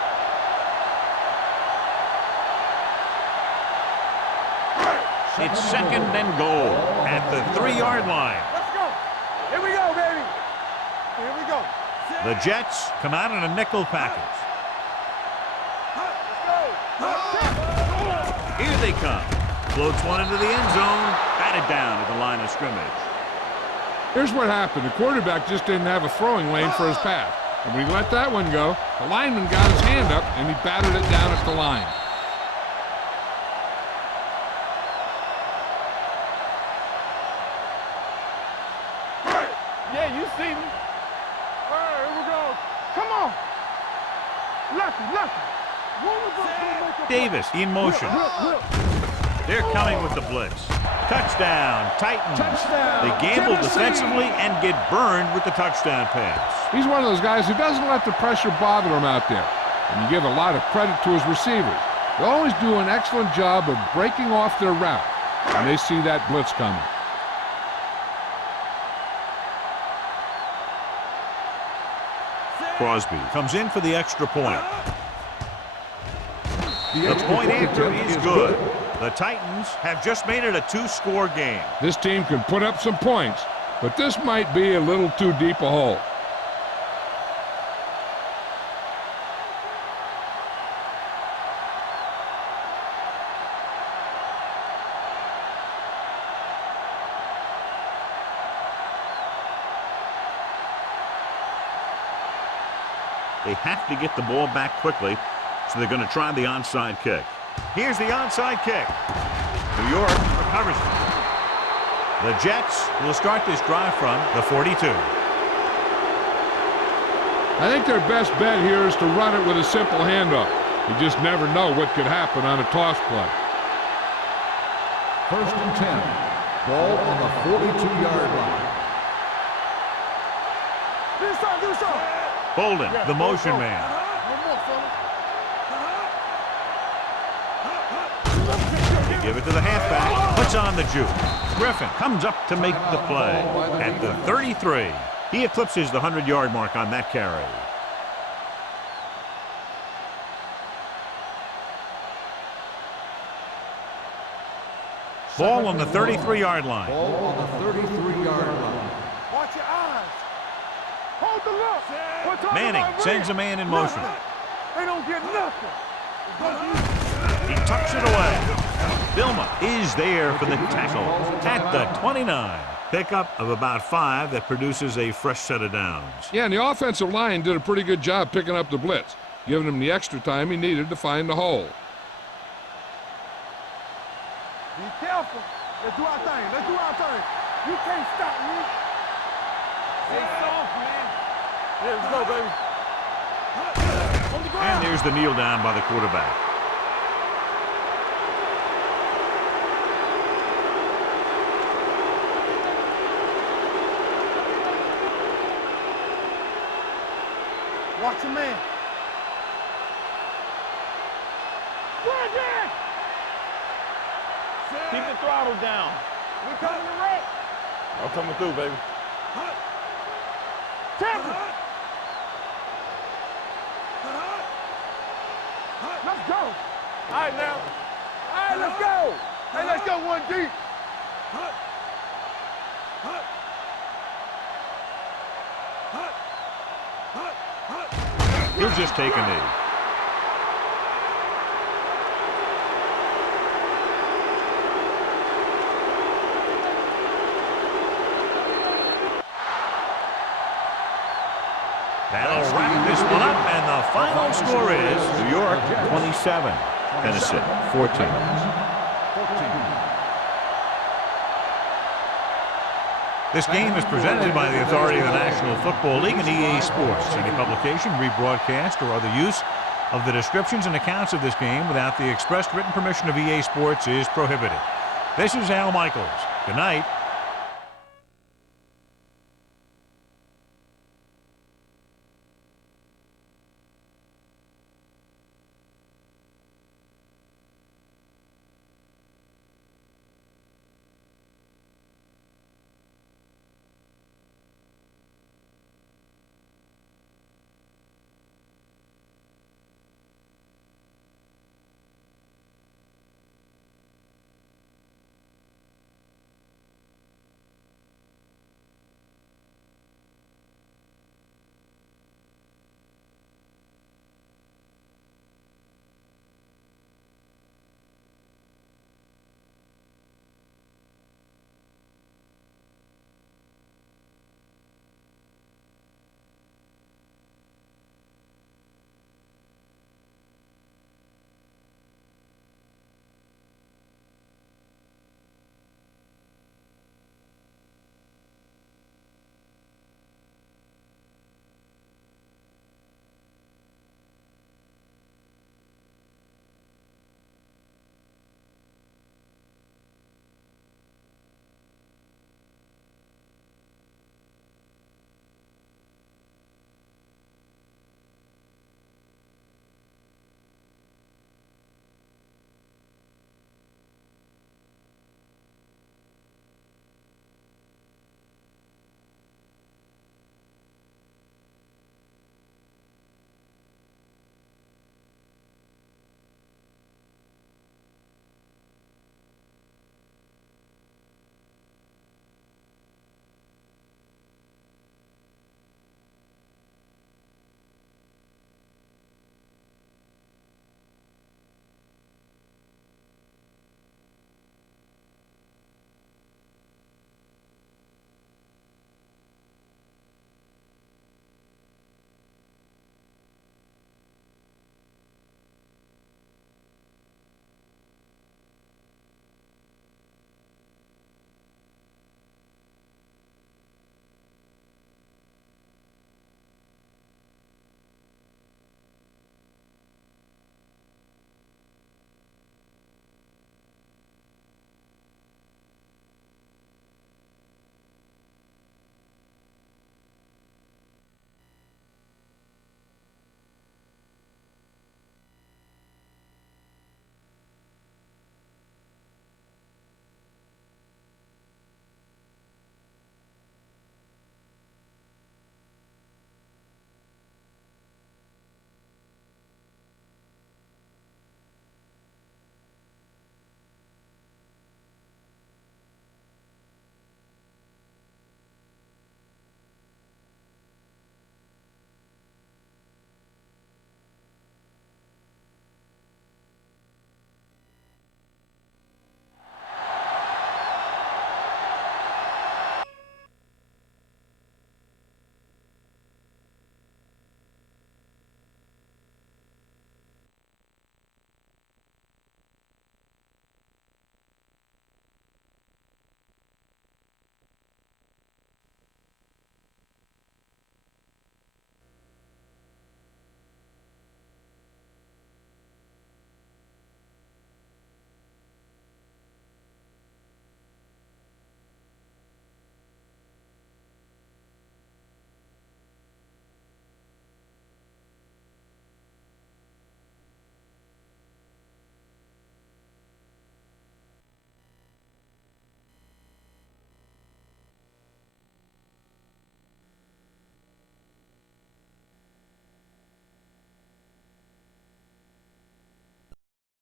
It's second and goal at the 3-yard line. Let's go. Here we go, baby. Here we go. The Jets come out in a nickel package. Here they come. Floats one into the end zone. Batted down at the line of scrimmage. Here's what happened. The quarterback just didn't have a throwing lane for his pass. And when he let that one go, the lineman got his hand up and he battered it down at the line. Yeah, you see me. All right, here we go. Come on. Lucky. Davis in motion. They're coming with the blitz. Touchdown, Titans. They gamble defensively and get burned with the touchdown pass. He's one of those guys who doesn't let the pressure bother him out there. And you give a lot of credit to his receivers. They always do an excellent job of breaking off their route when they see that blitz coming. Crosby comes in for the extra point. The point after is good. The Titans have just made it a 2-score game. This team can put up some points, but this might be a little too deep a hole. They have to get the ball back quickly, so they're going to try the onside kick. Here's the onside kick. New York recovers it. The Jets will start this drive from the 42. I think their best bet here is to run it with a simple handoff. You just never know what could happen on a toss play. First and 10. Ball on the 42-yard line. Do something. Bolden, the motion man. They give it to the halfback. Puts on the juke. Griffin comes up to make the play at the 33. He eclipses the 100-yard mark on that carry. Ball on the 33-yard line. Ball on the 33-yard line. Watch your eyes. Hold the look. Manning sends a man in motion. They don't get nothing. He tucks it away. Vilma is there for the tackle at the 29. Pickup of about 5 that produces a fresh set of downs. Yeah, and the offensive line did a pretty good job picking up the blitz, giving him the extra time he needed to find the hole. Be careful. Let's do our thing. Let's do our thing. You can't stop me. Stay soft, man. Yeah, let's go, baby. On the ground. And there's the kneel down by the quarterback. Watch your man. Keep the throttle down. We coming to wreck. I'm coming through, baby. Tackle. Let's go. All right, now. All right, let's go. Hey, let's go one deep. He'll just take a knee. That'll wrap this one up, and the final score is New York 27, Tennessee 14. This game is presented by the authority of the National Football League and EA Sports. Any publication, rebroadcast, or other use of the descriptions and accounts of this game without the expressed written permission of EA Sports is prohibited. This is Al Michaels. Good night.